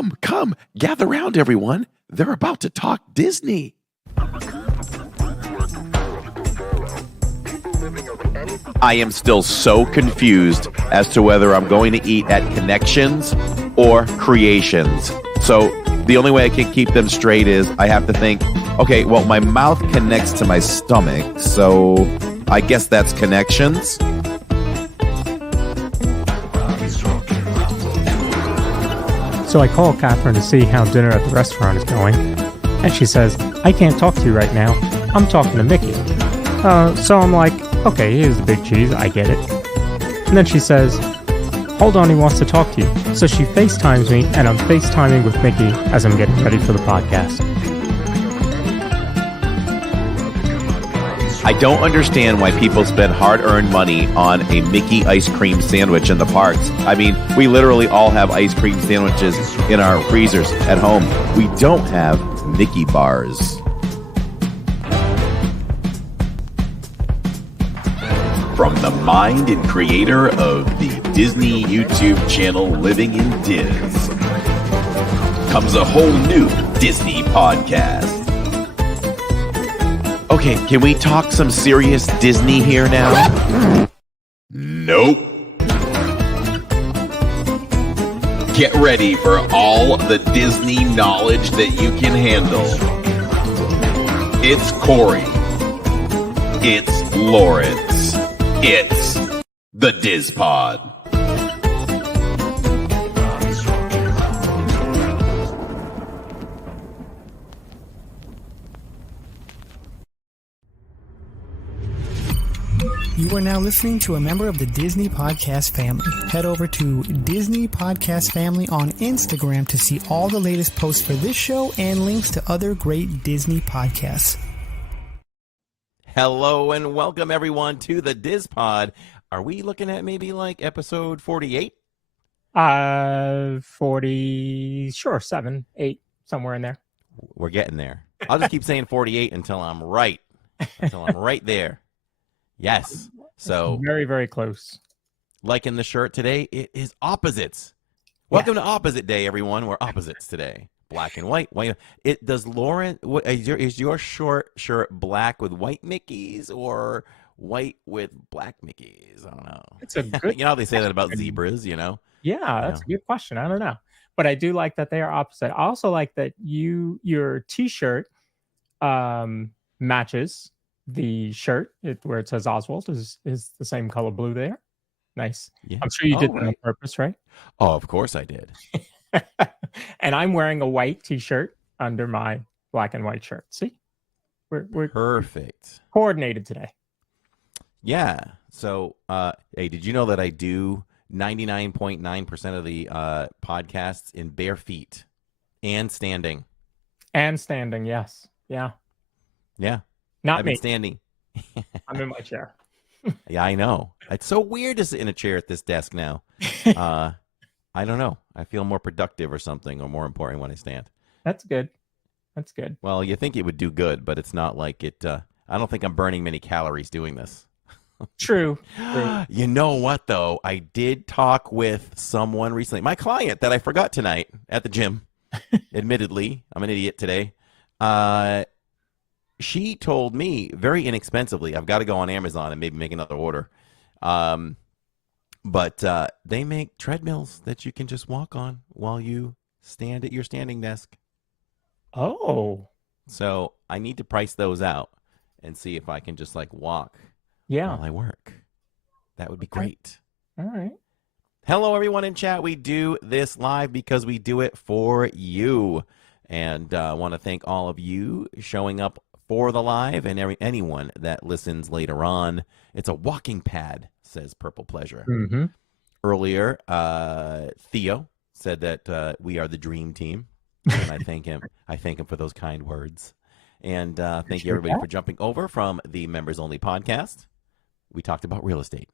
Come, gather round, everyone. They're about to talk Disney. I am still so confused as to whether I'm going to eat at Connections or Creations. So the only way I can keep them straight is I have to think, okay, well, my mouth connects to my stomach, so I guess that's Connections. So I call Catherine to see how dinner at the restaurant is going, and she says, I can't talk to you right now. I'm talking to Mickey. So I'm like, okay, here's the big cheese. I get it. And then she says, hold on, he wants to talk to you. So she FaceTimes me, and I'm FaceTiming with Mickey as I'm getting ready for the podcast. I don't understand why people spend hard-earned money on a Mickey ice cream sandwich in the parks. I mean, we literally all have ice cream sandwiches in our freezers at home. We don't have Mickey bars. From the mind and creator of the Disney YouTube channel Living in Diz comes a whole new Disney podcast. Okay, can we talk some serious Disney here now? Nope. Get ready for all the Disney knowledge that you can handle. It's Corey. It's Lawrence. It's the DIZ Pod. You are now listening to a member of the Disney Podcast family. Head over to Disney Podcast Family on Instagram to see all the latest posts for this show and links to other great Disney podcasts. Hello and welcome everyone to the DIZ Pod. Are we looking at maybe like episode 48? 40, sure, 7, 8, somewhere in there. We're getting there. I'll just keep saying 48 until I'm right. Until I'm right there. Yes. So very, very close. Like in the shirt today, it is opposites. Welcome to Opposite Day, everyone. We're opposites today. Black and white. It does Lauren. What is your short shirt black with white Mickeys or white with black Mickeys? I don't know. It's a good. You know how they say that about zebras. You know. Yeah, that's a good question. I don't know, but I do like that they are opposite. I also like that your T-shirt matches the shirt where it says Oswald is the same color blue there. Nice. Yeah. I'm sure you did that on purpose, right? Oh, of course I did. And I'm wearing a white T-shirt under my black and white shirt. See, we're perfect. Coordinated today. Yeah. So, hey, did you know that I do 99.9% of the podcasts in bare feet and standing? And standing, yes. Yeah. Yeah. Not I've me. Been standing. I'm in my chair. Yeah, I know. It's so weird to sit in a chair at this desk now. I don't know. I feel more productive or something, or more important when I stand. That's good. That's good. Well, you think it would do good, but it's not like it. I don't think I'm burning many calories doing this. True. You know what, though? I did talk with someone recently, my client that I forgot tonight at the gym. Admittedly, I'm an idiot today. She told me very inexpensively, I've got to go on Amazon and maybe make another order. But they make treadmills that you can just walk on while you stand at your standing desk. Oh. So I need to price those out and see if I can just like walk while I work. That would be great. All right. Hello, everyone in chat. We do this live because we do it for you. And I want to thank all of you showing up for the live and anyone that listens later on. It's a walking pad, says Purple Pleasure. Mm-hmm. Earlier, Theo said that we are the dream team, and I thank him. I thank him for those kind words. And thank you, everybody, for jumping over from the Members Only podcast. We talked about real estate.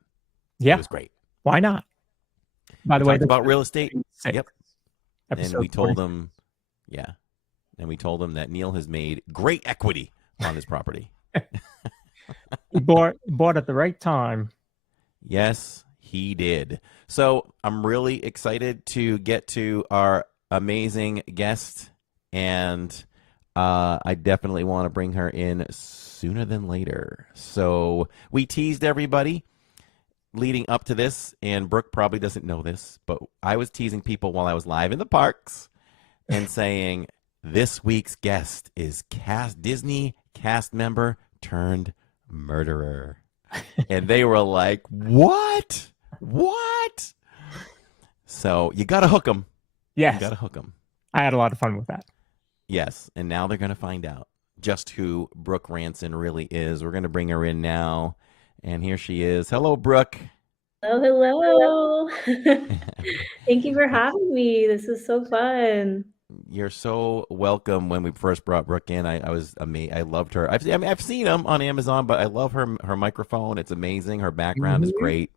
Yeah. It was great. Why not? By the way, talked about real estate. Yep. Episode and we told 40. them, and we told them that Neil has made great equity on his property. He bought at the right time. Yes, he did. So I'm really excited to get to our amazing guest, and I definitely want to bring her in sooner than later. So we teased everybody leading up to this, and Brooke probably doesn't know this, but I was teasing people while I was live in the parks and saying this week's guest is Disney cast member turned murderer. And they were like, what? What? So you got to hook them. Yes. You got to hook them. I had a lot of fun with that. Yes. And now they're going to find out just who Brooke Ranson really is. We're going to bring her in now. And here she is. Hello, Brooke. Hello. Thank you for having me. This is so fun. You're so welcome. When we first brought Brooke in, I was amazed. I loved her. I've seen them on Amazon, but I love her microphone. It's amazing. Her background is great.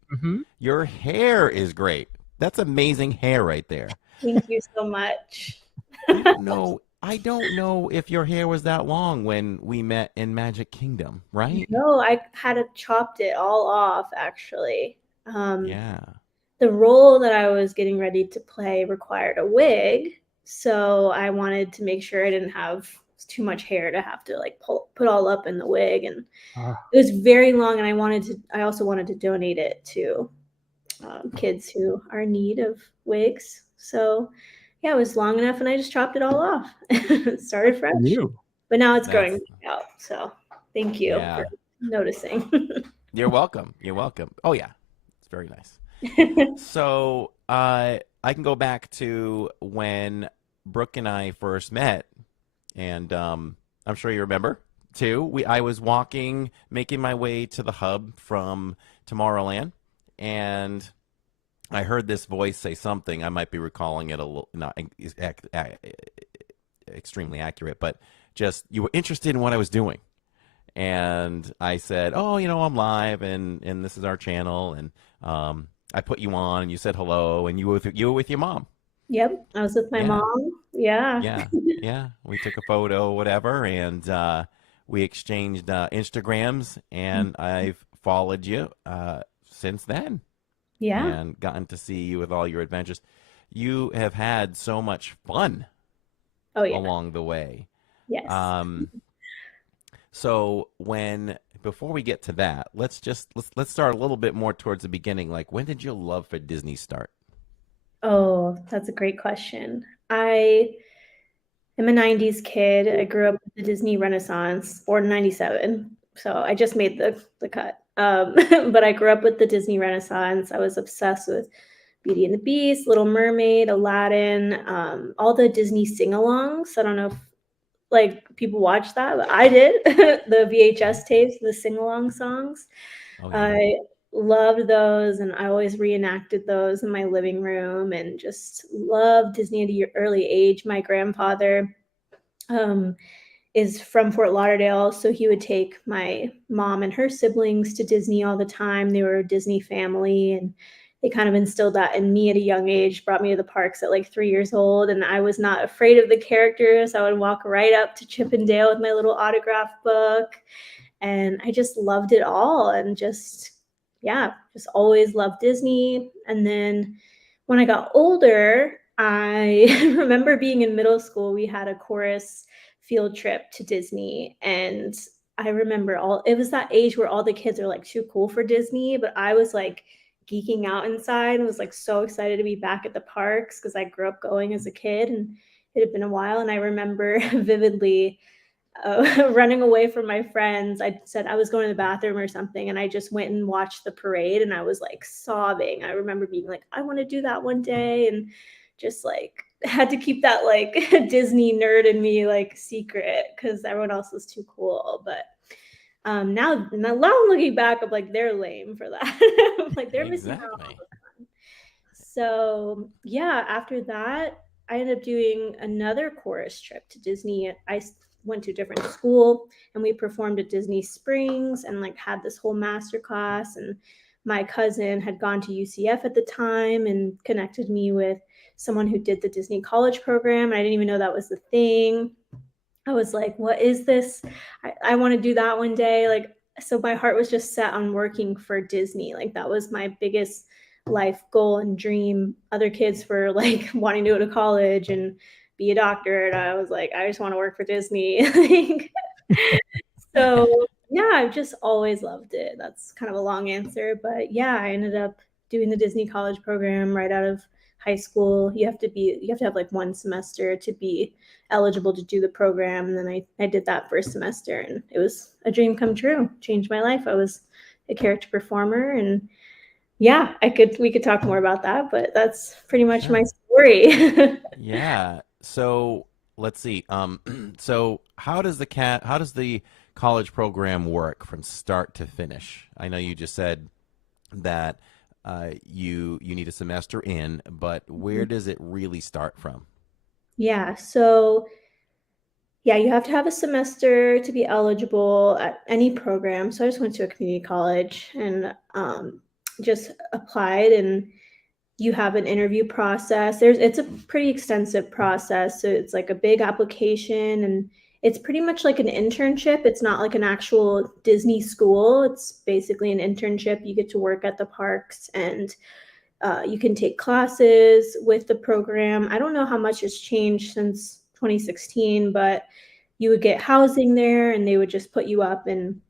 Your hair is great. That's amazing hair right there. Thank you so much. I don't know if your hair was that long when we met in Magic Kingdom, right? No, I had chopped it all off, actually. Yeah. The role that I was getting ready to play required a wig, so I wanted to make sure I didn't have too much hair to have to like put all up in the wig, and it was very long, and I also wanted to donate it to kids who are in need of wigs. So yeah, it was long enough, and I just chopped it all off. Started fresh. But now it's growing back out. So thank you for noticing. You're welcome. You're welcome. Oh yeah, it's very nice. So I can go back to when Brooke and I first met, and I'm sure you remember too. I was making my way to the hub from Tomorrowland, and I heard this voice say something. I might be recalling it a little, not extremely accurate, but just you were interested in what I was doing. And I said, oh, I'm live, and this is our channel. And I put you on, and you said hello, and you were with your mom. Yep, I was with my mom. Yeah. Yeah. We took a photo, whatever, and we exchanged Instagrams, and I've followed you since then. Yeah. And gotten to see you with all your adventures. You have had so much fun along the way. Yes. So before we get to that, let's start a little bit more towards the beginning. Like, when did your love for Disney start? Oh, that's a great question. I am a 90s kid. I grew up with the Disney Renaissance, born in 97. So I just made the cut. But I grew up with the Disney Renaissance. I was obsessed with Beauty and the Beast, Little Mermaid, Aladdin, all the Disney sing-alongs. I don't know if people watch that, but I did. The VHS tapes, the sing-along songs. Oh, yeah. I loved those, and I always reenacted those in my living room, and just loved Disney at an early age. My grandfather is from Fort Lauderdale, so he would take my mom and her siblings to Disney all the time. They were a Disney family, and they kind of instilled that in me at a young age, brought me to the parks at like 3 years old, and I was not afraid of the characters. I would walk right up to Chip and Dale with my little autograph book, and I just loved it all, and just always loved Disney. And then when I got older, I remember being in middle school, we had a chorus field trip to Disney, and I remember it was that age where all the kids are like too cool for Disney, but I was like geeking out inside and was like so excited to be back at the parks because I grew up going as a kid, and it had been a while. And I remember vividly running away from my friends. I said I was going to the bathroom or something, and I just went and watched the parade, and I was like sobbing. I remember being like, I want to do that one day, and just like had to keep that like Disney nerd in me like secret because everyone else was too cool. But now looking back, I'm like, they're lame for that. I'm like, they're missing out on all the fun. So yeah, after that, I ended up doing another chorus trip to Disney. I went to a different school, and we performed at Disney Springs and like had this whole master class. And my cousin had gone to UCF at the time and connected me with someone who did the Disney College program. I didn't even know that was the thing. I was like, what is this? I want to do that one day. Like, so my heart was just set on working for Disney. Like, that was my biggest life goal and dream. Other kids were like wanting to go to college and be a doctor, and I was like, I just want to work for Disney. So yeah, I've just always loved it. That's kind of a long answer, but yeah, I ended up doing the Disney college program right out of high school. You have to have like one semester to be eligible to do the program. And then I did that first semester, and it was a dream come true. Changed my life. I was a character performer, and yeah, we could talk more about that, but that's pretty much my story. Yeah. So let's see. So how does the college program work from start to finish? I know you just said that you need a semester in, but where does it really start from? Yeah. So yeah, you have to have a semester to be eligible at any program. So I just went to a community college and just applied, and you have an interview process. It's a pretty extensive process. So it's like a big application, and it's pretty much like an internship. It's not like an actual Disney school. It's basically an internship. You get to work at the parks, and you can take classes with the program. I don't know how much has changed since 2016, but you would get housing there, and they would just put you up, and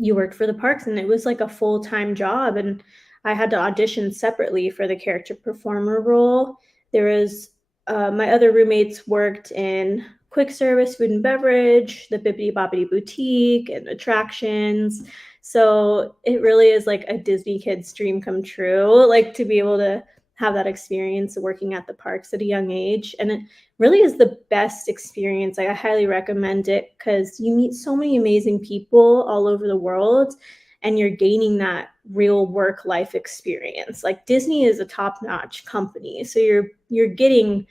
you worked for the parks, and it was like a full-time job. And I had to audition separately for the character performer role. There was my other roommates worked in quick service, food and beverage, the Bibbidi Bobbidi Boutique, and attractions. So it really is like a Disney kid's dream come true, like to be able to have that experience working at the parks at a young age. And it really is the best experience. Like, I highly recommend it because you meet so many amazing people all over the world, and you're gaining that real work life experience. Like, Disney is a top-notch company, so you're getting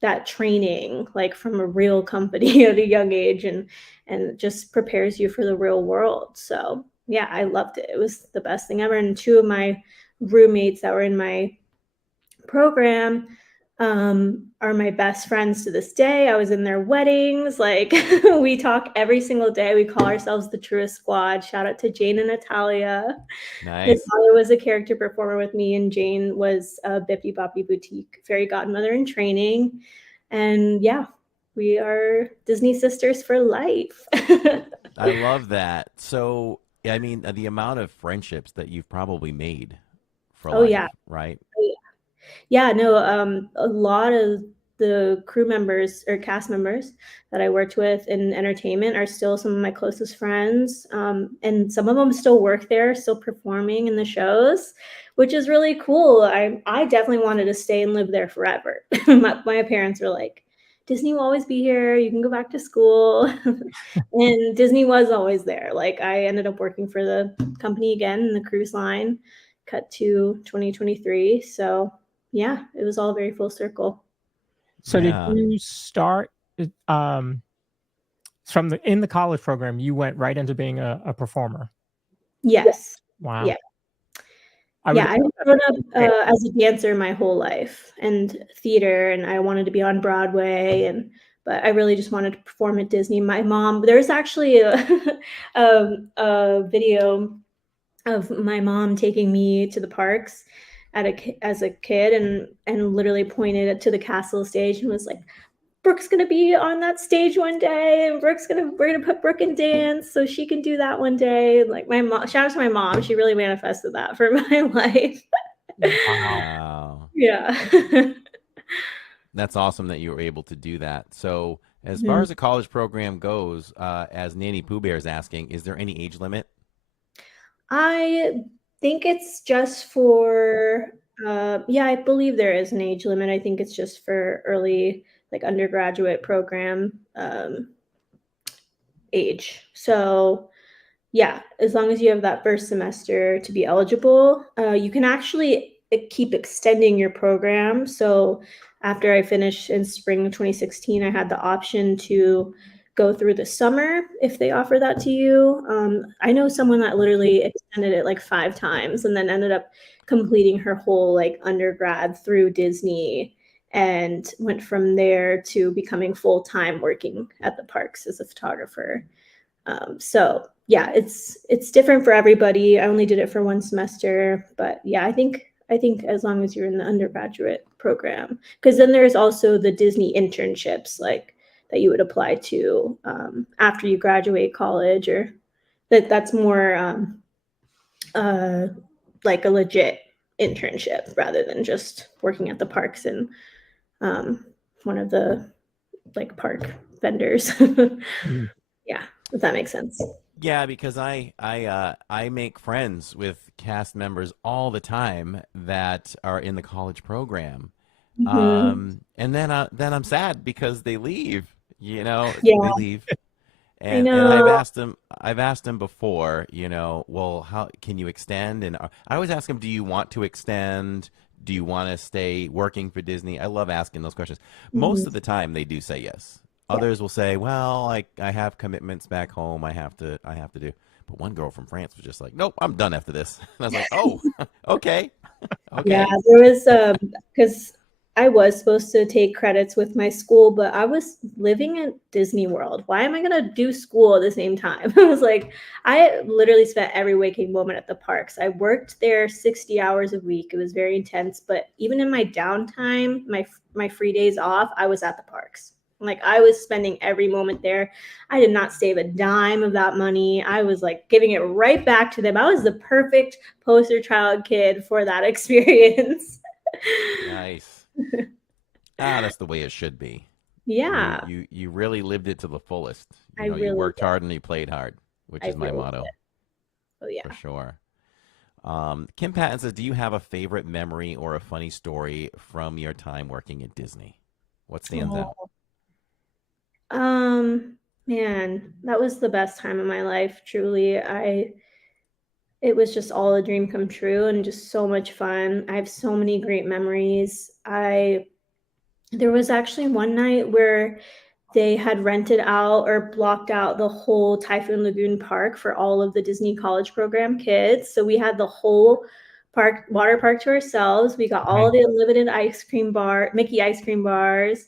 that training like from a real company at a young age, and it just prepares you for the real world. So yeah, I loved it. It was the best thing ever. And two of my roommates that were in my program are my best friends to this day. I was in their weddings. Like, we talk every single day. We call ourselves the Truest Squad. Shout out to Jane and Natalia. Nice. Natalia was a character performer with me, and Jane was a Bippy Boppy Boutique fairy godmother in training. And yeah, we are Disney sisters for life. I love that. So, I mean, the amount of friendships that you've probably made for life, yeah. right? Yeah, no, a lot of the crew members or cast members that I worked with in entertainment are still some of my closest friends. And some of them still work there, still performing in the shows, which is really cool. I definitely wanted to stay and live there forever. My parents were like, Disney will always be here. You can go back to school. And Disney was always there. Like, I ended up working for the company again in the cruise line, cut to 2023. So yeah, it was all very full circle. So Yeah. did you start in the college program? You went right into being a performer. Yes. Wow. Yeah. I've grown up as a dancer my whole life, and theater, and I wanted to be on Broadway, but I really just wanted to perform at Disney. My mom, there's actually a video of my mom taking me to the parks as a kid, and literally pointed it to the castle stage and was like, Brooke's gonna be on that stage one day, and we're gonna put Brooke in dance so she can do that one day. And like, my mom, shout out to my mom, she really manifested that for my life. Wow. Yeah. That's awesome that you were able to do that. So, as far as the college program goes, as Nanny Pooh Bear is asking, is there any age limit? I think it's just for, I believe there is an age limit. I think it's just for early, like, undergraduate program age. So yeah, as long as you have that first semester to be eligible, you can actually keep extending your program. So after I finished in spring of 2016, I had the option to go through the summer if they offer that to you. I know someone that literally extended it like 5 times and then ended up completing her whole like undergrad through Disney, and went from there to becoming full-time working at the parks as a photographer. So yeah, it's different for everybody. I only did it for one semester, but yeah, I think as long as you're in the undergraduate program, because then there's also the Disney internships like that you would apply to after you graduate college, or that's more like a legit internship rather than just working at the parks and one of the like park vendors. Yeah, if that makes sense. Yeah, because I make friends with cast members all the time that are in the college program, and then I'm sad because they leave. You know, they Yeah, leave, I and know. I've asked them before. You know, well, how can you extend? And I always ask them, do you want to extend? Do you want to stay working for Disney? I love asking those questions. Most Mhm. of the time, they do say yes. Yeah. Others will say, "Well, I have commitments back home. I have to do." But one girl from France was just like, "Nope, I'm done after this." And I was like, "Oh, okay, Yeah, okay." there was because I was supposed to take credits with my school, but I was living in Disney World. Why am I gonna do school at the same time? I was like, I literally spent every waking moment at the parks. I worked there 60 hours a week. It was very intense, but even in my downtime, my free days off, I was at the parks. Like I was spending every moment there. I did not save a dime of that money. I was like giving it right back to them. I was the perfect poster child kid for that experience. Nice. Ah, that's the way it should be. Yeah, You really lived it to the fullest. I You know, you really worked did. hard and you played hard, which I is my really motto did. Oh for yeah. sure. Kim Patton says, "Do you have a favorite memory or a funny story from your time working at Disney? What stands out?" Oh, um, man, that was the best time of my life, truly. It was just all a dream come true and just so much fun. I have so many great memories. I There was actually one night where they had rented out or blocked out the whole Typhoon Lagoon park for all of the Disney College Program kids. So we had the whole water park to ourselves. We got all Right. the unlimited Mickey ice cream bars.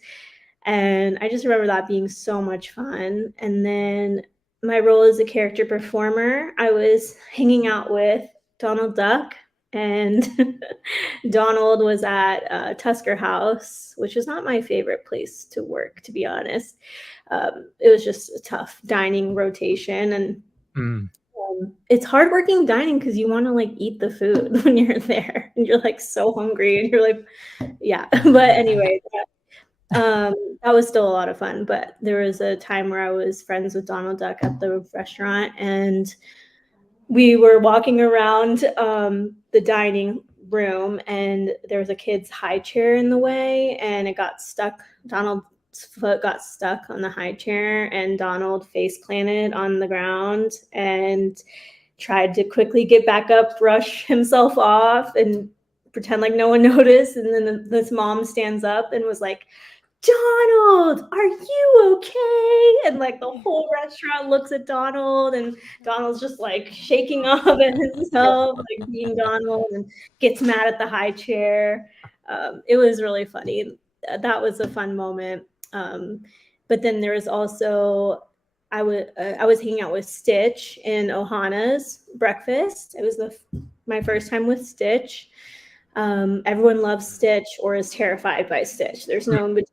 And I just remember that being so much fun. And then my role as a character performer, I was hanging out with Donald Duck, and Donald was at Tusker House, which is not my favorite place to work, to be honest. It was just a tough dining rotation, and Mm. it's hard working dining because you want to like eat the food when you're there, and you're like so hungry, and you're like, yeah. But anyway, um, that was still a lot of fun. But there was a time where I was friends with Donald Duck at the restaurant, and we were walking around the dining room, and there was a kid's high chair in the way, and it got stuck. Donald's foot got stuck on the high chair, and Donald face planted on the ground and tried to quickly get back up, brush himself off, and pretend like no one noticed. And then this mom stands up and was like, Donald, are you okay? And like the whole restaurant looks at Donald, and Donald's just like shaking off at himself, like being Donald, and gets mad at the high chair. It was really funny. That was a fun moment. But then there was also I was hanging out with Stitch in Ohana's breakfast. It was my first time with Stitch. Everyone loves Stitch or is terrified by Stitch. There's no in between.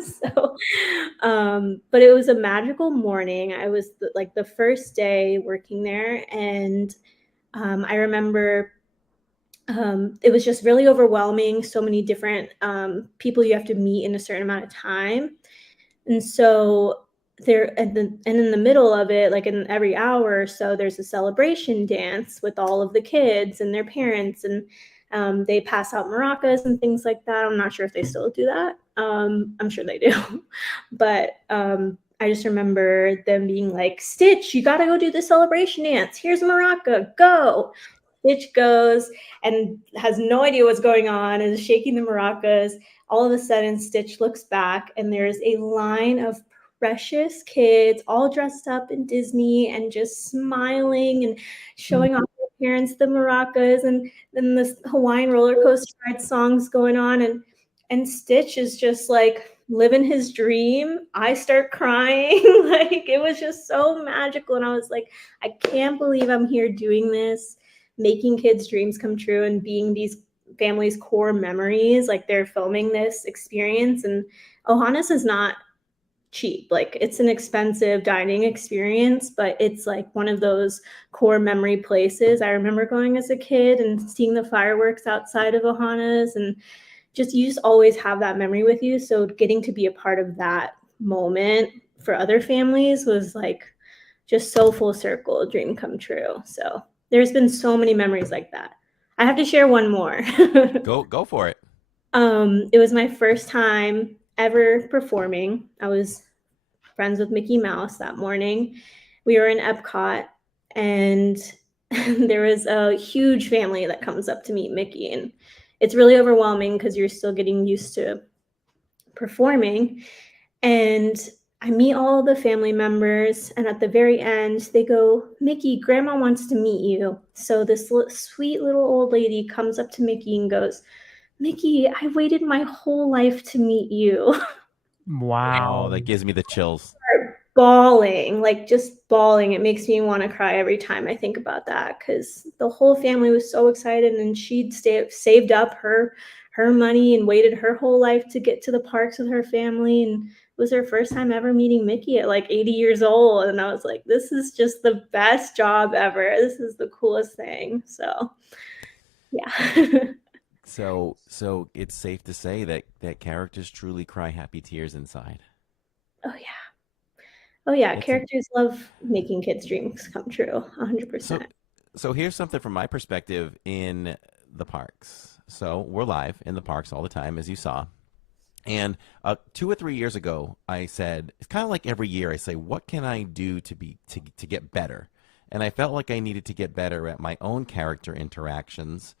So, but it was a magical morning. I was like the first day working there, and I remember it was just really overwhelming. So many different people you have to meet in a certain amount of time, and so and in the middle of it, like in every hour or so, there's a celebration dance with all of the kids and their parents, and they pass out maracas and things like that. I'm not sure if they still do that. I'm sure they do. But I just remember them being like, Stitch, you got to go do the celebration dance. Here's a maraca, go. Stitch goes and has no idea what's going on and is shaking the maracas. All of a sudden, Stitch looks back, and there's a line of precious kids all dressed up in Disney and just smiling and Mm. showing off their parents the maracas, and then this Hawaiian roller coaster ride songs going on, and Stitch is just like living his dream. I start crying. Like, it was just so magical. And I was like, I can't believe I'm here doing this, making kids' dreams come true and being these families' core memories. Like, they're filming this experience. And Ohana's is not cheap. Like, it's an expensive dining experience, but it's like one of those core memory places. I remember going as a kid and seeing the fireworks outside of Ohana's, and you just always have that memory with you. So getting to be a part of that moment for other families was like just so full circle, dream come true. So there's been so many memories like that. I have to share one more. Go for it. It was my first time ever performing. I was friends with Mickey Mouse that morning. We were in Epcot, and there was a huge family that comes up to meet Mickey, and it's really overwhelming because you're still getting used to performing. And I meet all the family members, and at the very end, they go, "Mickey, Grandma wants to meet you." So this sweet little old lady comes up to Mickey and goes, "Mickey, I waited my whole life to meet you." Wow. Oh, that gives me the chills. Bawling, like just bawling. It makes me want to cry every time I think about that, because the whole family was so excited, and she'd saved up her money and waited her whole life to get to the parks with her family, and it was her first time ever meeting Mickey at like 80 years old. And I was like, this is just the best job ever. This is the coolest thing. So yeah. So it's safe to say that characters truly cry happy tears inside. Oh yeah. Oh yeah, It's a, characters love making kids' dreams come true, so 100%. so here's something from my perspective in the parks. So we're live in the parks all the time, as you saw. And 2 or 3 years ago, I said, it's kind of like every year I say, what can I do to get better? And I felt like I needed to get better at my own character interactions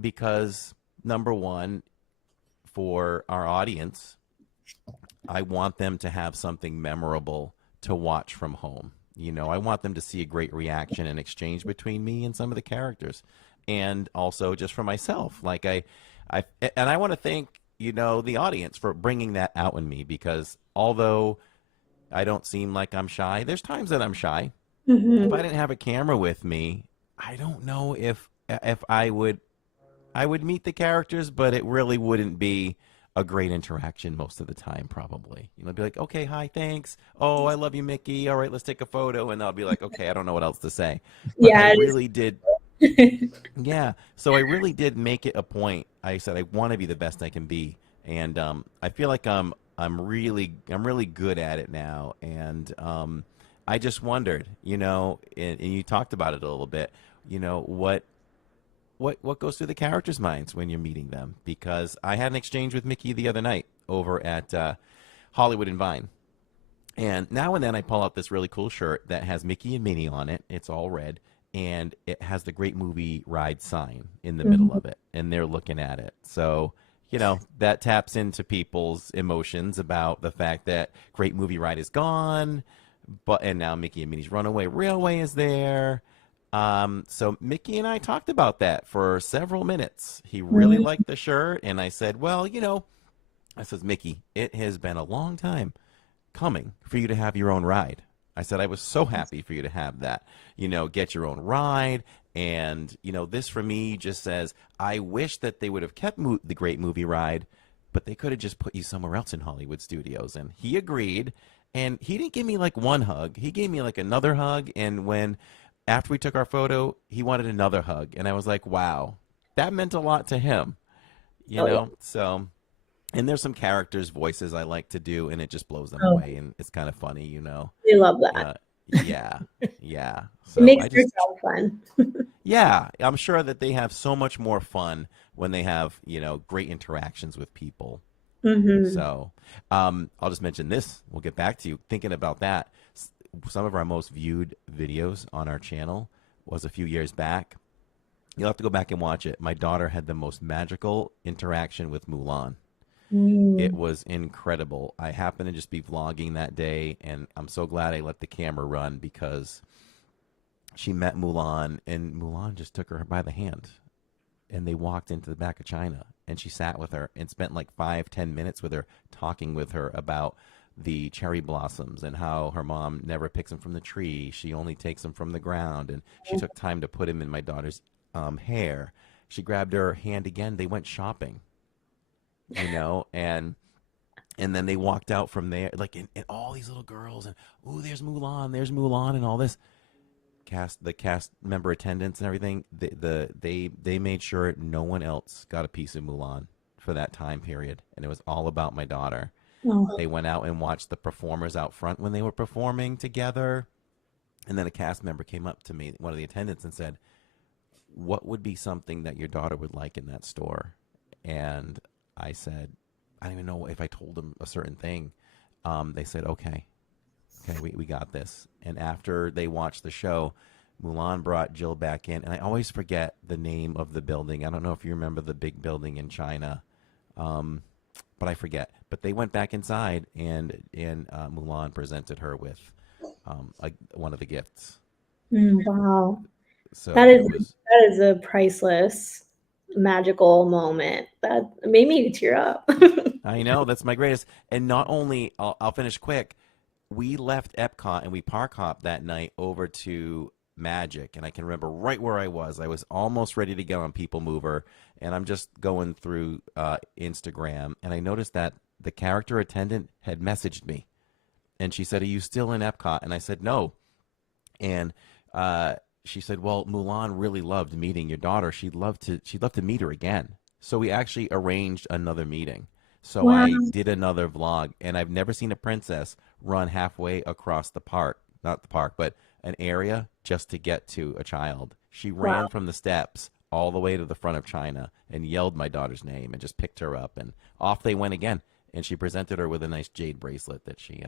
because, number one, for our audience, I want them to have something memorable to watch from home. I want them to see a great reaction and exchange between me and some of the characters. And also just for myself. Like I want to thank, the audience for bringing that out in me, because although I don't seem like I'm shy, there's times that I'm shy. If I didn't have a camera with me, I don't know if I would meet the characters, but it really wouldn't be a great interaction most of the time, probably. Be like, okay, hi, thanks. Oh, I love you, Mickey. All right, let's take a photo. And I'll be like, okay, I don't know what else to say. But I Yeah, really did. Yeah. So I really did make it a point. I said, I want to be the best I can be. And I feel like I'm really good at it now. And I just wondered, and you talked about it a little bit, what goes through the characters' minds when you're meeting them? Because I had an exchange with Mickey the other night over at Hollywood and Vine. And now and then I pull out this really cool shirt that has Mickey and Minnie on it. It's all red. And it has the Great Movie Ride sign in the middle of it. And they're looking at it. So, that taps into people's emotions about the fact that Great Movie Ride is gone. And now Mickey and Minnie's Runaway Railway is there. So Mickey and I talked about that for several minutes. He really liked the shirt, and I said, well, I says, Mickey, it has been a long time coming for you to have your own ride. I said, I was so happy for you to have that, get your own ride. And, this for me just says, I wish that they would have kept the Great Movie Ride, but they could have just put you somewhere else in Hollywood Studios. And he agreed, and he didn't give me like one hug. He gave me like another hug, and after we took our photo, he wanted another hug. And I was like, wow, that meant a lot to him, Yeah. So, and there's some characters' voices I like to do, and it just blows them away. And it's kind of funny, They love that. Yeah. It So makes I their just, job fun. yeah, I'm sure that they have so much more fun when they have, great interactions with people. So, I'll just mention this. We'll get back to you. Thinking about that, some of our most viewed videos on our channel was a few years back. You'll have to go back and watch it. My daughter had the most magical interaction with Mulan. It was incredible. I happened to just be vlogging that day, and I'm so glad I let the camera run because she met Mulan, and Mulan just took her by the hand. and they walked into the back of China, and she sat with her and spent like 5-10 minutes with her, talking with her about the cherry blossoms and how her mom never picks them from the tree. She only takes them from the ground. And she took time to put them in my daughter's hair. She grabbed her hand again. They went shopping, and then they walked out from there, like, and all these little girls, and there's Mulan, and all this. The cast member attendants and everything, they made sure no one else got a piece of Mulan for that time period, and it was all about my daughter. Oh. They went out and watched the performers out front when they were performing together, and then a cast member came up to me, one of the attendants, and said, "What would be something that your daughter would like in that store?" And I said, I don't even know if I told them a certain thing. They said, okay, we got this. And after they watched the show, Mulan brought Jill back in, and I always forget the name of the building. I don't know if you remember the big building in China, but I forget. But they went back inside, and Mulan presented her with one of the gifts. Wow. So That is a priceless, magical moment. That made me tear up. I know, that's my greatest. And not only, I'll finish quick, we left Epcot and we park hopped that night over to Magic, and I can remember right where I was. I was almost ready to get on People Mover, and I'm just going through Instagram, and I noticed that the character attendant had messaged me, and she said, "Are you still in Epcot?" And I said, "No." And she said, "Well, Mulan really loved meeting your daughter. She'd love to meet her again." So we actually arranged another meeting. So Wow. I did another vlog, and I've never seen a princess run halfway across the park, not the park, but an area just to get to a child. She ran from the steps all the way to the front of China and yelled my daughter's name and just picked her up, and off they went again. And she presented her with a nice jade bracelet that she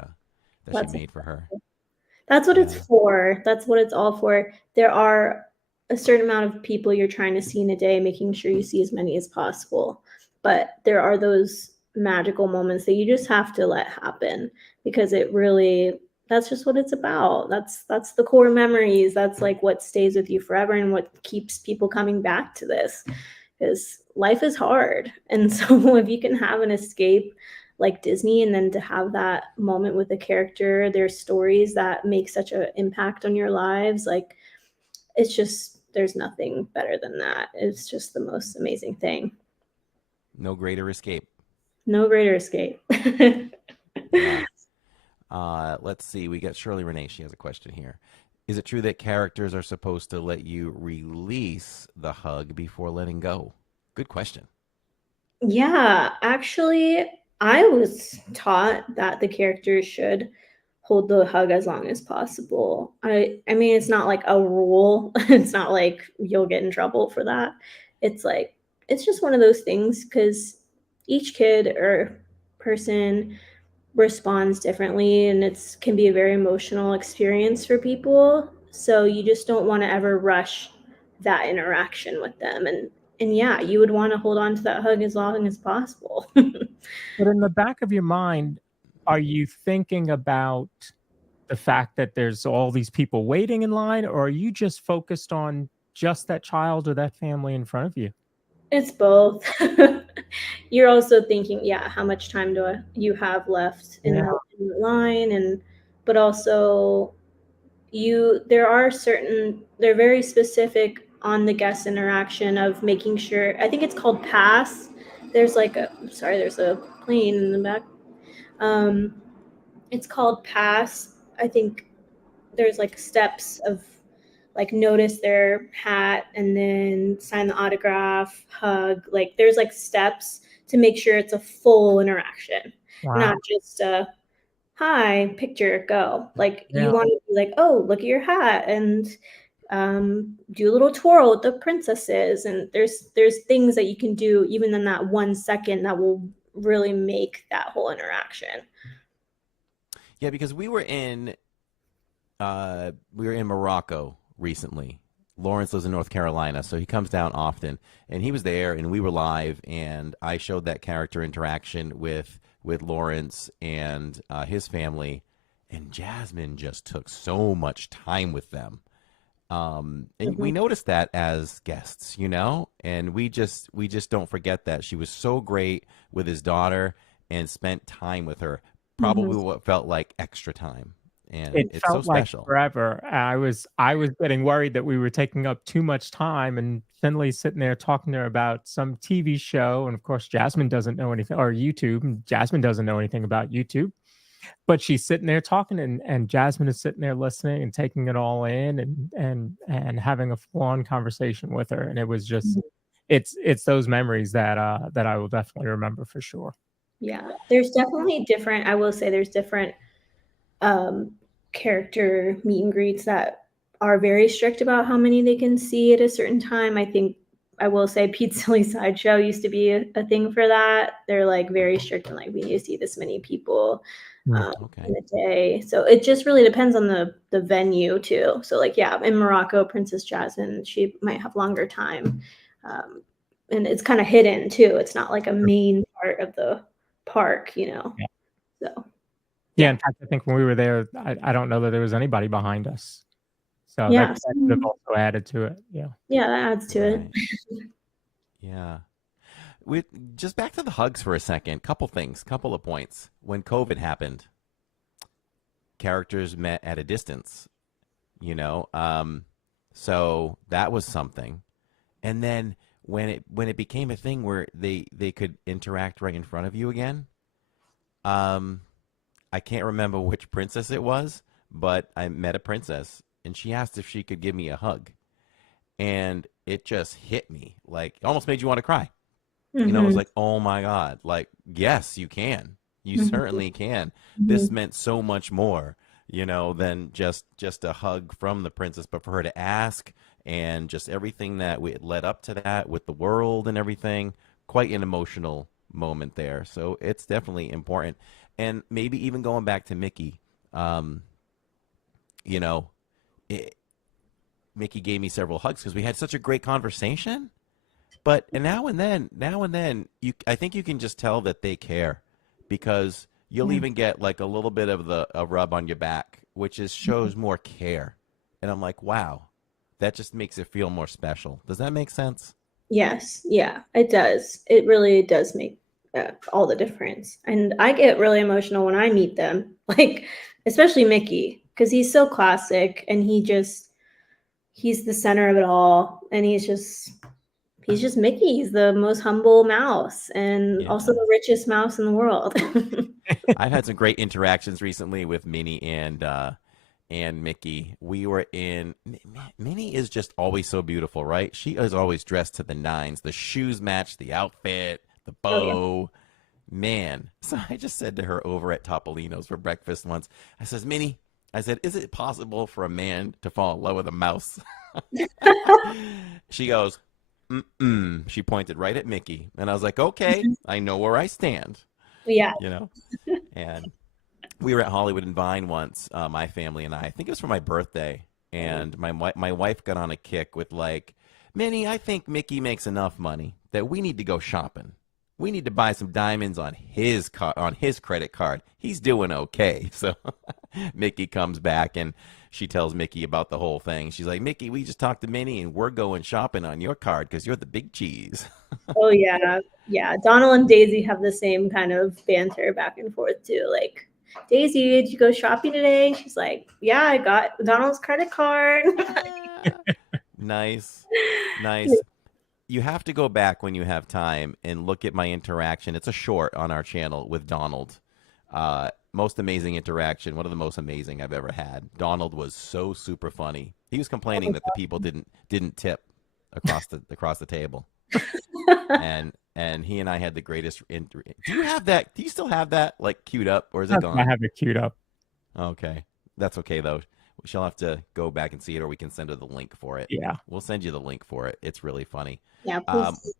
made for her. That's what it's for. That's what it's all for. There are a certain amount of people you're trying to see in a day, making sure you see as many as possible. But there are those magical moments that you just have to let happen, because that's just what it's about. That's the core memories. That's like what stays with you forever and what keeps people coming back to this, because life is hard. And so if you can have an escape like Disney, and then to have that moment with a character, their stories that make such an impact on your lives, like, it's just, there's nothing better than that. It's just the most amazing thing. No greater escape. No greater escape. Yeah. Let's see. We got Shirley Renee. She has a question here. Is it true that characters are supposed to let you release the hug before letting go? Good question. Yeah, actually, I was taught that the characters should hold the hug as long as possible. I mean, it's not like a rule. It's not like you'll get in trouble for that. It's like, it's just one of those things, because each kid or person responds differently, and it can be a very emotional experience for people. So you just don't want to ever rush that interaction with them. And yeah, you would want to hold on to that hug as long as possible. But in the back of your mind, are you thinking about the fact that there's all these people waiting in line, or are you just focused on just that child or that family in front of you? It's both. You're also thinking, yeah, how much time do you have left in the line, but also they're very specific on the guest interaction of making sure. I think it's called pass. There's a plane in the back. It's called pass. I think there's like steps of, like, notice their hat and then sign the autograph, hug. Like, there's like steps to make sure it's a full interaction, not just a hi, picture, go. Like, you want to be like, oh, look at your hat, and do a little twirl with the princesses. And there's things that you can do even in that 1 second that will really make that whole interaction. Yeah, because we were in Morocco recently. Lawrence lives in North Carolina, so he comes down often, and he was there, and we were live, and I showed that character interaction with Lawrence and his family, and Jasmine just took so much time with them. And we noticed that as guests, and we just don't forget that she was so great with his daughter and spent time with her, probably what felt like extra time, and It it's so felt like special. forever. I was getting worried that we were taking up too much time, and Finley's sitting there talking to her about some TV show, and of course Jasmine doesn't know anything, or YouTube, and Jasmine doesn't know anything about YouTube. But she's sitting there talking, and Jasmine is sitting there listening and taking it all in, and having a full-on conversation with her. And it was just it's those memories that I will definitely remember for sure. Yeah, there's definitely different. I will say there's different character meet and greets that are very strict about how many they can see at a certain time. I think I will say Pete's Silly Sideshow used to be a thing for that. They're like very strict and like we need to see this many people Okay. in a day. So it just really depends on the venue too. So like yeah, in Morocco, Princess Jasmine, she might have longer time. And it's kind of hidden too. It's not like a main part of the park, Yeah. So Yeah, in fact, I think when we were there, I don't know that there was anybody behind us. So yeah, that could have also added to it. Yeah. yeah, that adds to it. Right. Yeah. We just back to the hugs for a second. Couple things, couple of points. When COVID happened, characters met at a distance, so that was something. And then when it became a thing where they could interact right in front of you again, I can't remember which princess it was, but I met a princess and she asked if she could give me a hug. And it just hit me, like it almost made you want to cry. It was like, oh my God, like, yes, you can. You certainly can. This meant so much more, than just a hug from the princess, but for her to ask and just everything that we led up to that with the world and everything, quite an emotional moment there. So it's definitely important. And maybe even going back to Mickey, you know, Mickey gave me several hugs because we had such a great conversation. But now and then, I think you can just tell that they care, because you'll even get like a little bit of a rub on your back, which shows more care. And I'm like, wow, that just makes it feel more special. Does that make sense? Yes, yeah, it does. It really does make all the difference. And I get really emotional when I meet them, like especially Mickey, because he's so classic and he's the center of it all, and he's just Mickey. He's the most humble mouse and also Yeah. the richest mouse in the world. I've had some great interactions recently with Minnie and Mickey. We were in Minnie is just always so beautiful, right? She is always dressed to the nines. The shoes match the outfit, the bow. Man. So I just said to her over at Topolino's for breakfast once, I says, Minnie, I said, is it possible for a man to fall in love with a mouse? She goes, mm-mm. She pointed right at Mickey. And I was like, okay, I know where I stand. Yeah. And we were at Hollywood and Vine once, my family and I think it was for my birthday. And my wife got on a kick with like, Minnie, I think Mickey makes enough money that we need to go shopping. We need to buy some diamonds on his credit card. He's doing okay. So Mickey comes back and she tells Mickey about the whole thing. She's like, Mickey, we just talked to Minnie and we're going shopping on your card because you're the big cheese. Oh yeah. Yeah. Donald and Daisy have the same kind of banter back and forth too. Like, Daisy, did you go shopping today? She's like, yeah, I got Donald's credit card. Nice. You have to go back when you have time and look at my interaction. It's a short on our channel with Donald. Most amazing interaction. One of the most amazing I've ever had. Donald was so super funny. He was complaining that the people didn't tip across the table. And he and I had the greatest. Do you have that? Do you still have that like queued up, or is it gone? I have it queued up. Okay, that's okay though. She'll have to go back and see it, or we can send her the link for it. Yeah, we'll send you the link for it. It's really funny. Yeah, please.